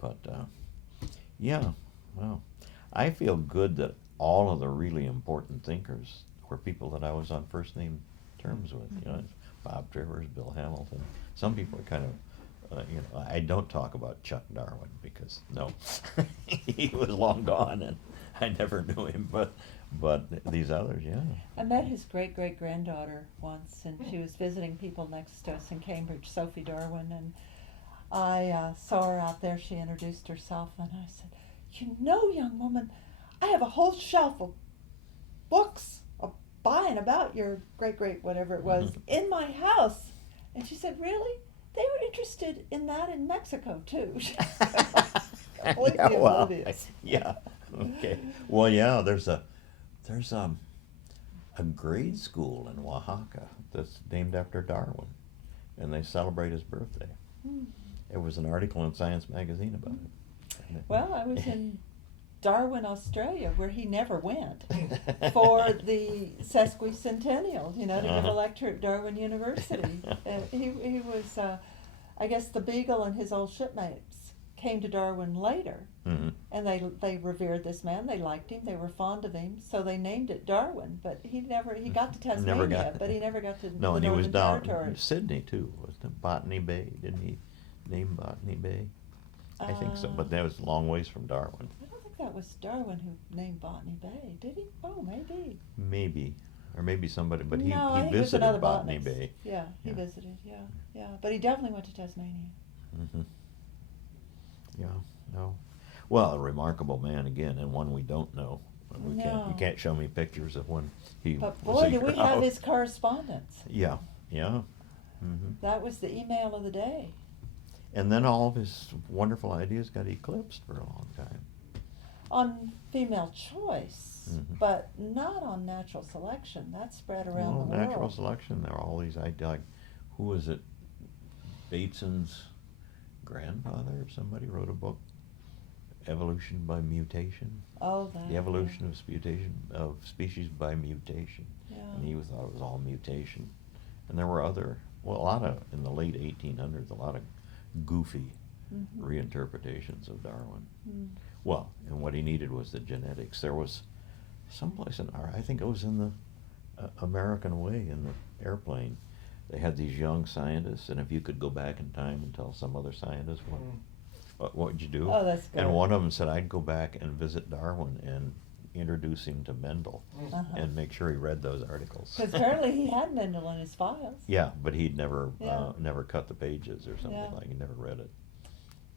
But yeah, well, I feel good that all of the really important thinkers were people that I was on first name terms with. You know, Bob Trivers, Bill Hamilton. Some people are kind of, you know, I don't talk about Chuck Darwin because no, he was long gone and I never knew him. But these others, yeah. I met his great-great-granddaughter once, and she was visiting people next to us in Cambridge, Sophie Darwin, and I saw her out there. She introduced herself, and I said, "You know, young woman, I have a whole shelf of books by and about your great-great whatever it was in my house." And she said, "Really? They were interested in that in Mexico, too." Completely Yeah, well, oblivious. yeah. Okay. Well, yeah. There's a grade school in Oaxaca that's named after Darwin, and they celebrate his birthday. There was an article in Science Magazine about it. Well, I was in Darwin, Australia, where he never went, for the sesquicentennial, you know, to give a lecture at Darwin University. He was, I guess the Beagle and his old shipmates came to Darwin later, and they revered this man. They liked him. They were fond of him, so they named it Darwin. But he got to Tasmania, but he never got to No, the and he was Northern down Territory. in Sydney too, wasn't it? Botany Bay, didn't he name Botany Bay? I think so, but that was a long ways from Darwin. I don't think that was Darwin who named Botany Bay, did he? Oh, maybe. Maybe, or maybe somebody, but No, I he think it was another visited Botany botanist. Bay. Yeah, he Yeah. visited. Yeah, but he definitely went to Tasmania. Hmm. Yeah, no. Well, a remarkable man again, and one we don't know. You No. can't show me pictures of when he But was boy, a do we grouse. have his correspondence. Yeah, yeah. Hmm. That was the email of the day. And then all of his wonderful ideas got eclipsed for a long time. On female choice, Mhm. but not on natural selection. That spread around Well, the natural world. selection, there are all these ideas. Like, who was it? Bateson's grandfather or somebody wrote a book, Evolution by Mutation. Oh, that. The evolution of species by mutation. Yeah. And he thought it was all mutation. And there were a lot of, in the late 1800s, a lot of goofy Mhm. reinterpretations of Darwin. Mm. Well, and what he needed was the genetics. There was someplace I think it was in the American Way, in the airplane, they had these young scientists, and if you could go back in time and tell some other scientist what would you do? Oh, that's good. And one of them said, I'd go back and visit Darwin and introduce him to Mendel Uh-huh. and make sure he read those articles. Because apparently he had Mendel in his files. Yeah, but he'd never Yeah. never cut the pages or something Yeah. like. He never read it.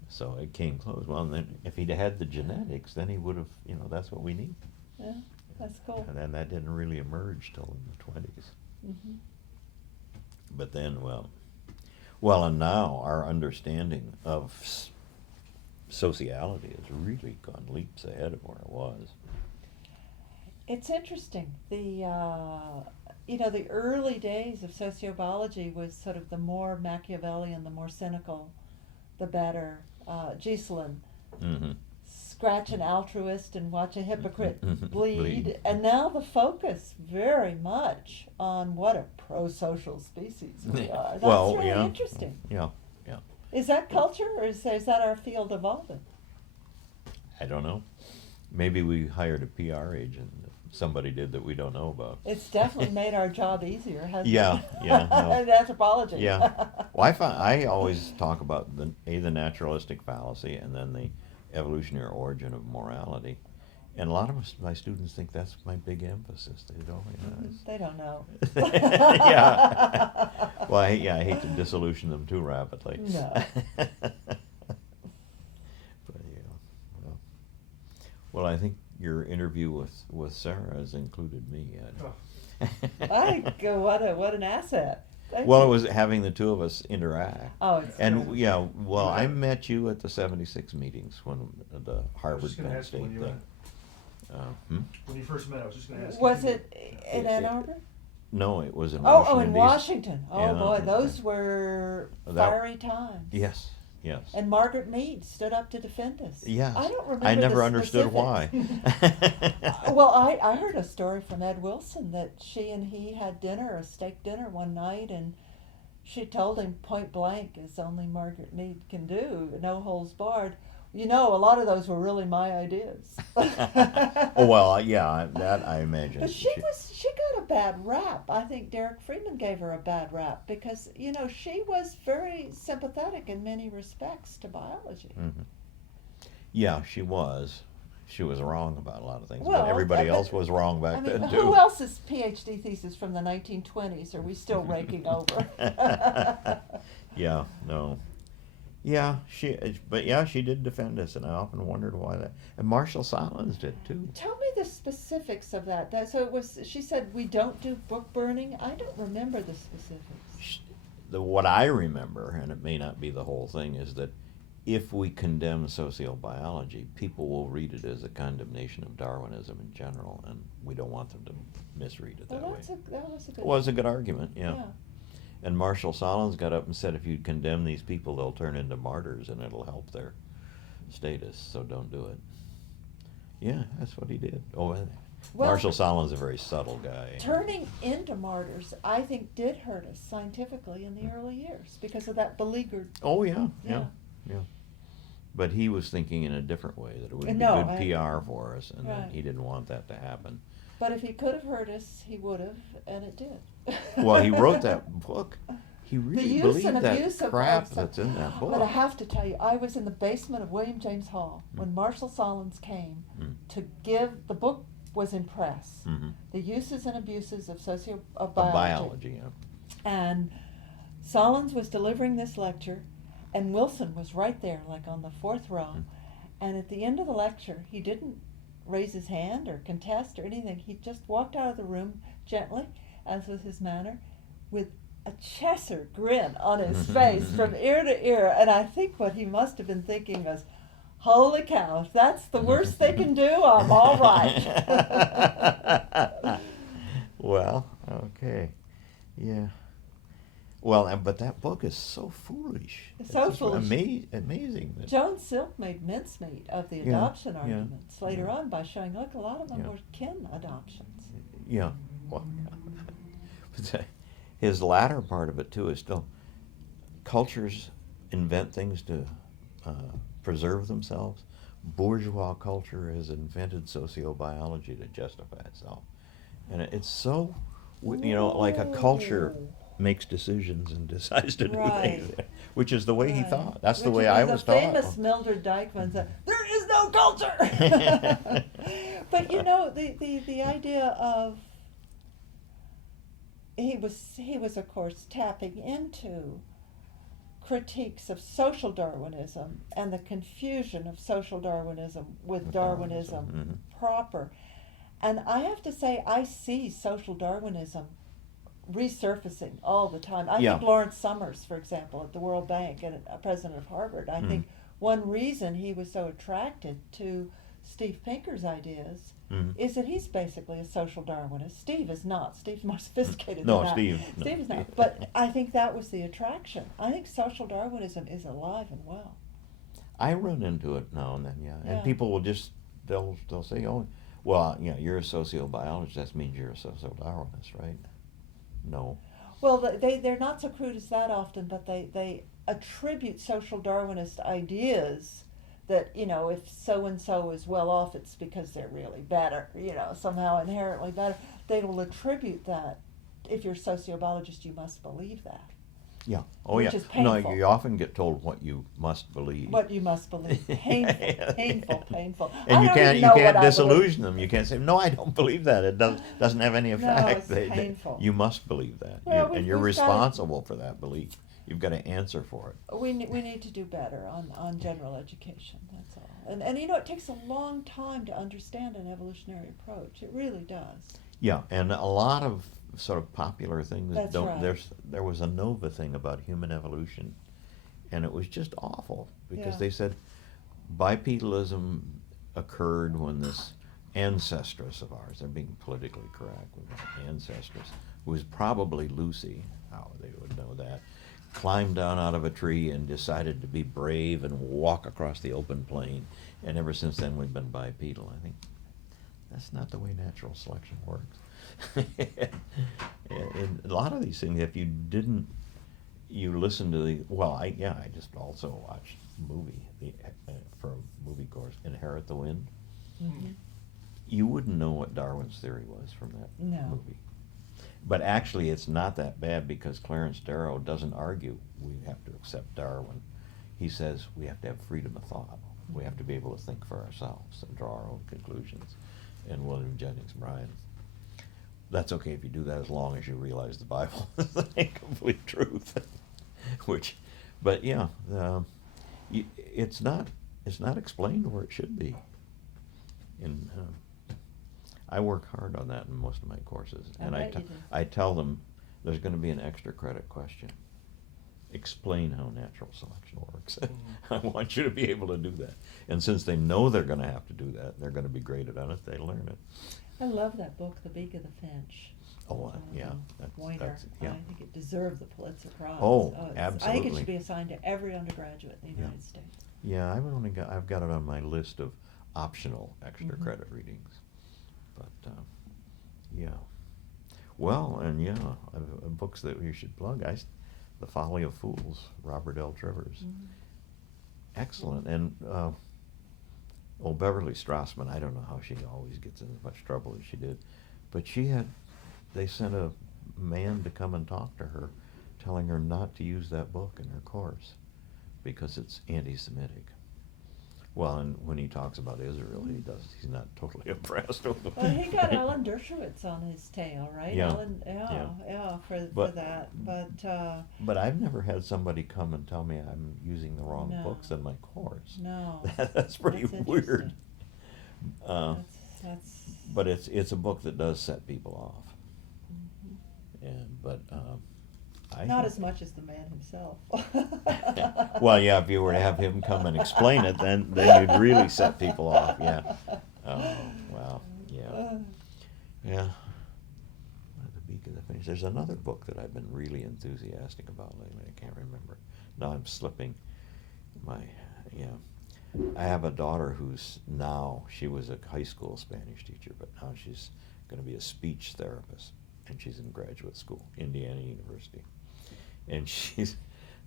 So it came close. Well, and then if he'd had the genetics, then he would have. That's what we need. Yeah, that's cool. And then that didn't really emerge till in the 20s. Hmm. But then, well, and now our understanding of sociality has really gone leaps ahead of where it was. It's interesting. The the early days of sociobiology was sort of the more Machiavellian, the more cynical, the better. Giselin, Mm-hmm. scratch an altruist and watch a hypocrite Mhm. bleed. Bleed. And now the focus very much on what a pro-social species we are. That's Well, really yeah. interesting. Yeah. Is that culture, or is that our field evolving? I don't know. Maybe we hired a PR agent. Somebody did that we don't know about. It's definitely made our job easier, hasn't Yeah, it? yeah, no. In anthropology. Yeah. Well, I always talk about the naturalistic fallacy and then the evolutionary origin of morality. And a lot of my students think that's my big emphasis. They don't realize. They don't know. Yeah. Well, I hate to disillusion them too rapidly. No. But well, I think your interview with Sarah has included me yet. What an asset. Thank Well, you. it was having the two of us interact. Oh, it's And good. yeah, well, I met you at the '76 meetings when the I was Harvard just gonna Penn ask you State when you thing. when you first met, I was just going to ask you. Was it in Ann It- Arbor? No, it was in Oh, Washington. in DC. Washington. Oh Yeah. boy, those were That- fiery times. Yes. And Margaret Mead stood up to defend us. Yes. I don't remember. I never the understood why. specifics. Well, I heard a story from Ed Wilson that she and he had dinner, a steak dinner one night, and she told him point blank, as only Margaret Mead can do, no holds barred. A lot of those were really my ideas. Oh well, yeah, that I imagine. But she got a bad rap. I think Derek Freeman gave her a bad rap because, she was very sympathetic in many respects to biology. Mhm. Yeah, she was. She was wrong about a lot of things, Well, but everybody but- else was wrong back I mean, then, who too. else's PhD thesis from the 1920s are we still raking over? Yeah, no. Yeah, she did defend us, and I often wondered why that. And Marshall Salmons did, too. Tell me the specifics of that. So it was. She said we don't do book burning. I don't remember the specifics. What I remember, and it may not be the whole thing, is that if we condemn sociobiology, people will read it as a condemnation of Darwinism in general, and we don't want them to misread it that way. That was a good. It was a good argument, yeah. Yeah. And Marshall Salmons got up and said, if you condemn these people, they'll turn into martyrs, and it'll help their status, so don't do it. Yeah, that's what he did. Well, Marshall Salmons is a very subtle guy. Turning into martyrs, I think, did hurt us scientifically in the early years because of that beleaguered. Oh, yeah. Yeah. But he was thinking in a different way, that it would be No, good PR for us, and Right. that he didn't want that to happen. But if he could have hurt us, he would have, and it did. Well, he wrote that book. He The really use believed and that abuse of crap of- that's in that book. But I have to tell you, I was in the basement of William James Hall when Marshall Salmons came Mm. to give the book was in press. Mhm. The uses and abuses of Of biology. biology, yeah. And Salmons was delivering this lecture, and Wilson was right there, like on the fourth row. Mm. And at the end of the lecture, he didn't raise his hand or contest or anything. He just walked out of the room gently, as was his manner, with a Cheshire grin on his face from ear to ear. And I think what he must have been thinking was, holy cow, if that's the worst they can do, I'm all right. Well, okay. Yeah. Well, but that book is so foolish. It's so just foolish. Amazing. That, Joan Silk made mincemeat of the Yeah, adoption yeah, arguments later yeah. on by showing, look, a lot of them Yeah. were kin adoptions. yeah. Well, but his latter part of it, too, is still cultures invent things to preserve themselves. Bourgeois culture has invented sociobiology to justify itself. And it's so, like a culture Ooh. makes decisions and decides to do Right. things, which is the way he Right. thought. That's the Which way is I was the taught. famous Mildred Dykeman said, there is no culture. But the idea of he was of course tapping into critiques of social Darwinism and the confusion of social Darwinism with Darwinism Mhm. proper. And I have to say, I see social Darwinism resurfacing all the time. I Yeah. think Lawrence Summers, for example, at the World Bank and president of Harvard, I think one reason he was so attracted to Steve Pinker's ideas Mhm. is that he's basically a social Darwinist. Steve is not. Steve's more sophisticated No, than that. Steve, no. Steve is not. But I think that was the attraction. I think social Darwinism is alive and well. I run into it now and then, yeah. And Yeah. people will just, they'll say, oh, well, you're a sociobiologist, that means you're a socio-Darwinist, right? No. Well, they're not so crude as that often, but they attribute social Darwinist ideas that, if so-and-so is well off, it's because they're really better, somehow inherently better. They will attribute that. If you're a sociobiologist, you must believe that. Yeah. Oh, Which yeah. is painful. No, you often get told what you must believe. What you must believe. Painful. And I you don't can't even know what I disillusion them. You can't say, no, I don't believe that. It doesn't have any effect. it's painful. You must believe that. Well, And you're we've gotta- responsible for that belief. You've got to answer for it. We need to do better on general education, that's all. And it takes a long time to understand an evolutionary approach. It really does. Yeah, and a lot of sort of popular things That's don't. right. There was a Nova thing about human evolution, and it was just awful because Yeah. they said bipedalism occurred when this ancestress of ours, they're being politically correct with that ancestress, who was probably Lucy, how they would know that, climbed down out of a tree and decided to be brave and walk across the open plain, and ever since then we've been bipedal. I think that's not the way natural selection works. And a lot of these things, if you listen to I just also watched a movie for a movie course, Inherit the Wind. Mm-hmm. You wouldn't know what Darwin's theory was from that No. movie. But actually, it's not that bad because Clarence Darrow doesn't argue we have to accept Darwin. He says we have to have freedom of thought. We have to be able to think for ourselves and draw our own conclusions. And William Jennings Bryan, that's okay if you do that as long as you realize the Bible is the incomplete truth. But yeah, it's not explained where it should be. And I work hard on that in most of my courses, and I tell them there's going to be an extra credit question. Explain how natural selection works. I want you to be able to do that. And since they know they're going to have to do that, they're going to be graded on it, they learn it. I love that book, The Beak of the Finch. Oh, yeah. Pointer. Yeah. I think it deserved the Pulitzer Prize. Oh, I think absolutely. it should be assigned to every undergraduate in the Yeah. United States. Yeah, I've got it on my list of optional extra credit readings. But, yeah. Well, and yeah, books that we should plug. The Folly of Fools, Robert L. Trivers. Excellent. And Beverly Strassman, I don't know how she always gets in as much trouble as she did, but they sent a man to come and talk to her, telling her not to use that book in her course because it's anti-Semitic. Well, and when he talks about Israel, he's not totally impressed with them. Well, he got Alan Dershowitz on his tail, right? Yeah. For that. But I've never had somebody come and tell me I'm using the wrong No. books in my course. No. That's pretty That's weird. That's But it's a book that does set people off. But I not think- as much as the man himself. Well, yeah, if you were to have him come and explain it, then you'd really set people off. Yeah. Oh, wow. Yeah. Yeah. The Beak of the Finch. There's another book that I've been really enthusiastic about lately. I can't remember. Now I'm slipping. I have a daughter she was a high school Spanish teacher, but now she's going to be a speech therapist, and she's in graduate school, Indiana University. And she's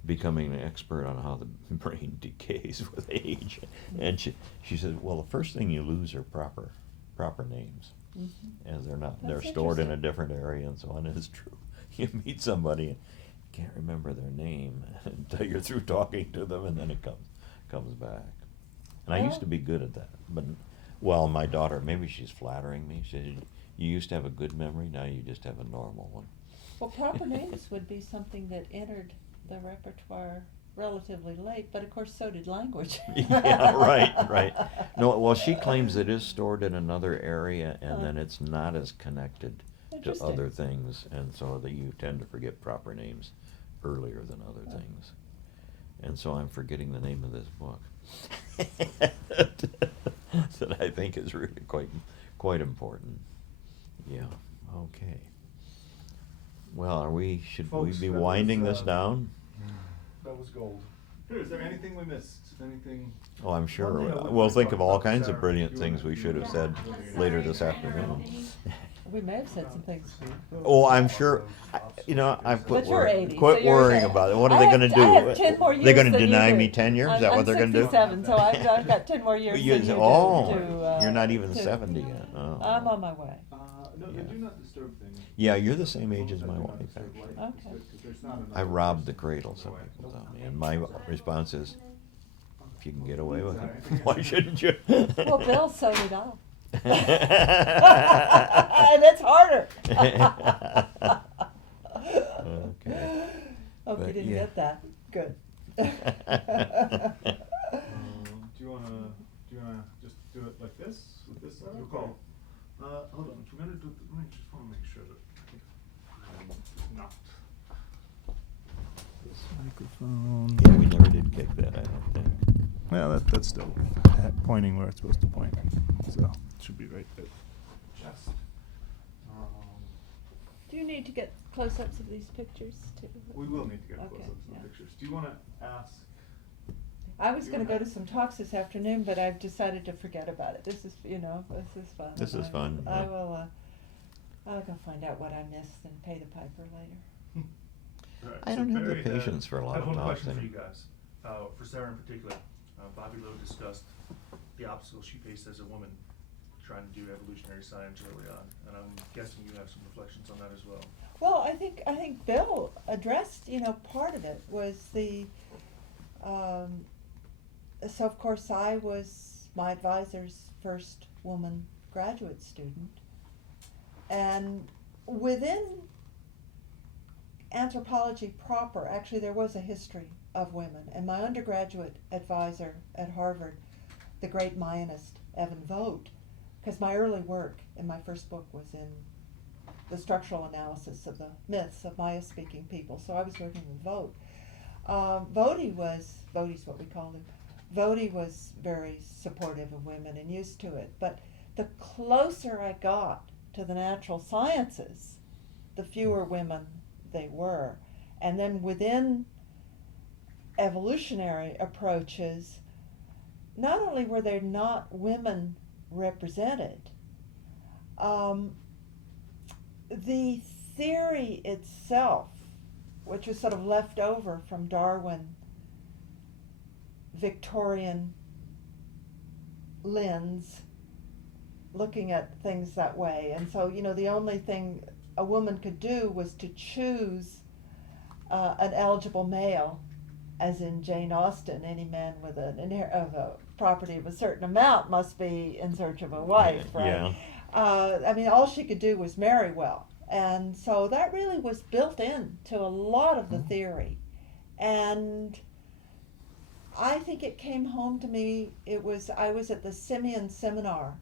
becoming an expert on how the brain decays with age. And she said, well, the first thing you lose are proper names. As they're stored in a different area and so on. It's true. You meet somebody and can't remember their name until you're through talking to them, and then it comes back. And I used to be good at that. But, well, my daughter, maybe she's flattering me. She said, you used to have a good memory, now you just have a normal one. Well, proper names would be something that entered the repertoire relatively late, but of course so did language. Yeah, right. No, well, she claims it is stored in another area, and then it's not as connected to Interesting. other things, and so that you tend to forget proper names earlier than other things. And so I'm forgetting the name of this book that I think is really quite important. Yeah. Okay. Well, should Folks, we be that winding was, this down? That was gold. Here, is there anything we missed? Anything? Oh, I'm sure. One thing I would We'll like to think talk of all about, kinds of Sarah, brilliant you things wanna- we should have you said wanna- later this afternoon. We may have said some things. Oh, I'm sure. I've But you're 80, quit so you're worrying okay. about it. What are I they have- going to do? I have 10 more They're years going to than you deny do. me tenure? Is that I'm what they're going to do? 67, so I've got 10 more years than you do. You're not even 70 yet. Oh. I'm on my way. No, Yeah. do not disturb things. Yeah, you're the same age as my wife, actually. Okay. I robbed the cradle, some people tell me. And my response is, if you can get away with it, why shouldn't you? Well, Bill sewed it up. And it's harder. Okay. Hope But you didn't yeah. get that. Good. Do you wanna just do it like this with this setup? Okay. Hold on. I'm gonna do. I just wanna make sure that I'm not. This microphone. Yeah, we never did kick that, I don't think. Well, that's still pointing where it's supposed to point. So it should be right there. Just. Do you need to get close-ups of these pictures too? We will need to get Okay, close-ups of yeah. the pictures. Do you wanna ask? I was going to go to some talks this afternoon, but I've decided to forget about it. This is fun. This is fun, I yeah. will. I'll go find out what I missed and pay the piper later. Alright, I so don't have the Barry, patience for a lot I have of one talks question for you anymore. guys. For Sarah in particular, Bobby Lowe discussed the obstacles she faced as a woman trying to do evolutionary science early on, and I'm guessing you have some reflections on that as well. Well, I think Bill addressed, part of it was so of course I was my advisor's first woman graduate student, and within anthropology proper, actually there was a history of women, and my undergraduate advisor at Harvard, the great Mayanist Evan Vogt, because my early work in my first book was in the structural analysis of the myths of Maya-speaking people, so I was working with Vogt. Voti's what we called him. Voti was very supportive of women and used to it, but the closer I got to the natural sciences, the fewer women they were. And then within evolutionary approaches, not only were there not women represented, the theory itself, which was sort of left over from Darwin, Victorian lens, looking at things that way. And so, the only thing a woman could do was to choose an eligible male, as in Jane Austen, any man with a property of a certain amount must be in search of a wife, right? Yeah. All she could do was marry well. And so that really was built in to a lot of the theory. And I think it came home to me, I was at the Simeon Seminar,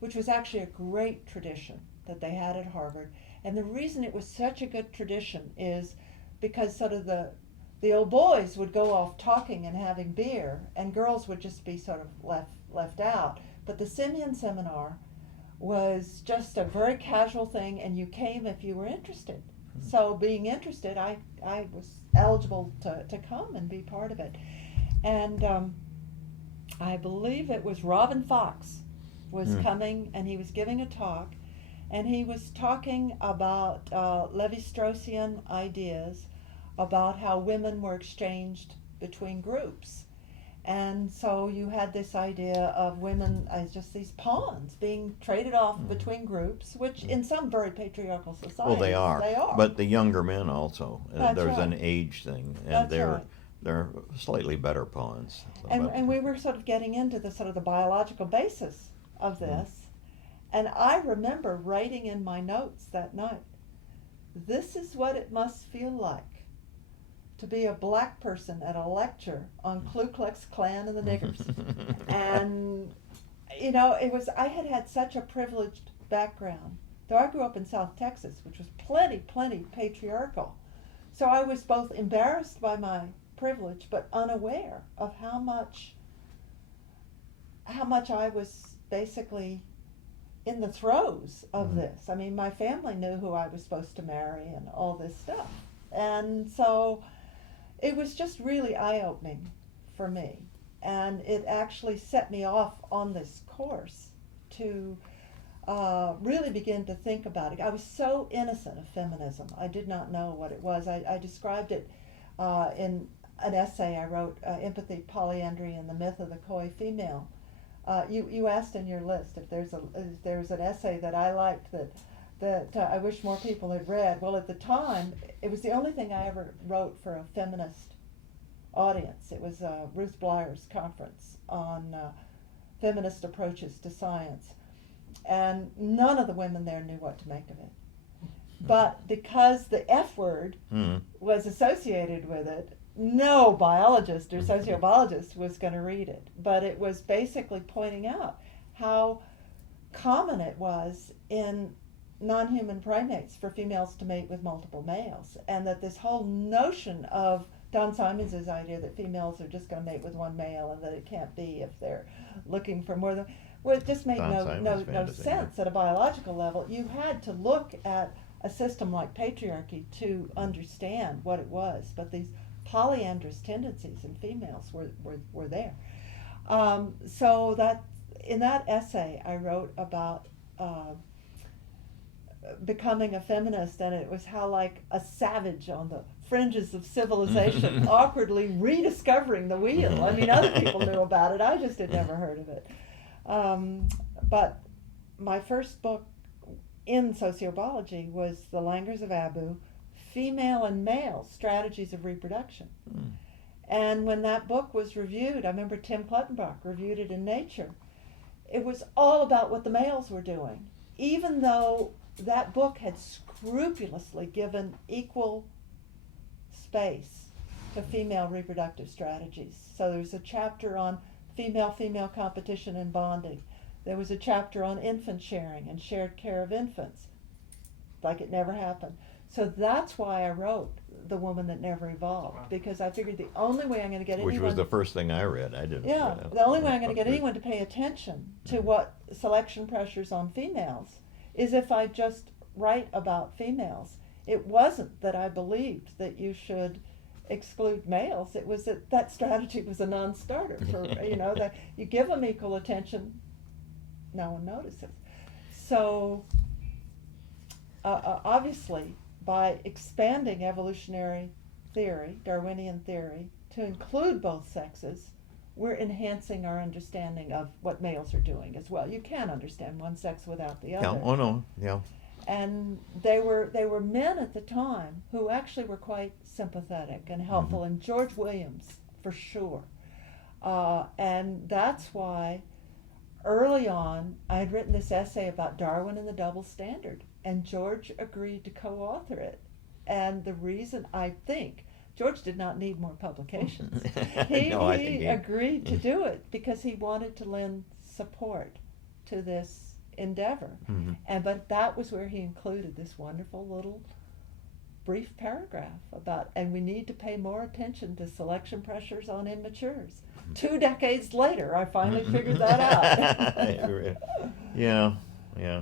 which was actually a great tradition that they had at Harvard. And the reason it was such a good tradition is because sort of the old boys would go off talking and having beer, and girls would just be sort of left out. But the Simeon Seminar was just a very casual thing, and you came if you were interested. So being interested, I was eligible to come and be part of it. And I believe it was Robin Fox was coming, and he was giving a talk, and he was talking about Levi-Straussian ideas about how women were exchanged between groups. And so you had this idea of women as just these pawns being traded off between groups, which in some very patriarchal societies Well, they are. But the younger men also. There's an age thing, and they're slightly better pawns. And we were sort of getting into the sort of the biological basis of this. And I remember writing in my notes that night, this is what it must feel like to be a black person at a lecture on Ku Klux Klan and the niggers. And, I had such a privileged background. Though I grew up in South Texas, which was plenty patriarchal. So I was both embarrassed by my privilege, but unaware of how much I was basically in the throes of this. I mean, my family knew who I was supposed to marry and all this stuff. And so it was just really eye-opening for me. And it actually set me off on this course to really begin to think about it. I was so innocent of feminism. I did not know what it was. I described it in an essay I wrote, Empathy, Polyandry, and the Myth of the Coy Female. You asked in your list if there's an essay that I liked that I wish more people had read. Well, at the time, it was the only thing I ever wrote for a feminist audience. It was Ruth Blyer's conference on feminist approaches to science. And none of the women there knew what to make of it. But because the F word was associated with it, no biologist or sociobiologist was going to read it. But it was basically pointing out how common it was in non-human primates for females to mate with multiple males, and that this whole notion of Don Simons's idea that females are just going to mate with one male and that it can't be if they're looking for more than, well, it just made no sense at a biological level. You had to look at a system like patriarchy to understand what it was, but these polyandrous tendencies in females were there. So that in that essay I wrote about becoming a feminist, and it was how like a savage on the fringes of civilization awkwardly rediscovering the wheel. I mean, other people knew about it, I just had never heard of it. But my first book in sociobiology was The Langurs of Abu, Female and Male Strategies of Reproduction. Mm. And when that book was reviewed, I remember Tim Cluttenbach reviewed it in Nature. It was all about what the males were doing, even though that book had scrupulously given equal space to female reproductive strategies. So there was a chapter on female-female competition and bonding. There was a chapter on infant sharing and shared care of infants, like it never happened. So that's why I wrote The Woman That Never Evolved, Wow. because I figured the only way I'm going to get Which anyone... was the first thing I read. I didn't. Yeah, the only way I'm going to get anyone to pay attention to what selection pressures on females is if I just write about females. It wasn't that I believed that you should exclude males. It was that that strategy was a non-starter. For, that you give them equal attention, no one notices. So obviously, by expanding evolutionary theory, Darwinian theory, to include both sexes, we're enhancing our understanding of what males are doing as well. You can't understand one sex without the other. Yeah. Oh no. Yeah. And they were men at the time who actually were quite sympathetic and helpful, Mhm. and George Williams for sure. And that's why early on I had written this essay about Darwin and the double standard, and George agreed to co-author it. And the reason, I think, George did not need more publications. He agreed to do it because he wanted to lend support to this endeavor. Mm-hmm. But that was where he included this wonderful little brief paragraph about, and we need to pay more attention to selection pressures on immatures. 2 decades later, I finally figured that out. Yeah, yeah.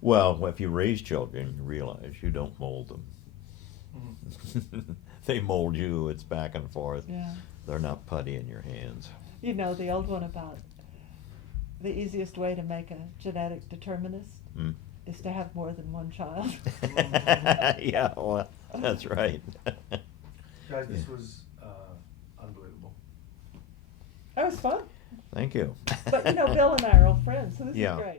Well, if you raise children, you realize you don't mold them. They mold you. It's back and forth. Yeah. They're not putty in your hands. You know, the old one about the easiest way to make a genetic determinist is to have more than one child. Yeah, well, that's right. Guys, this was unbelievable. That was fun. Thank you. But, Bill and I are old friends, so this Yeah. is great.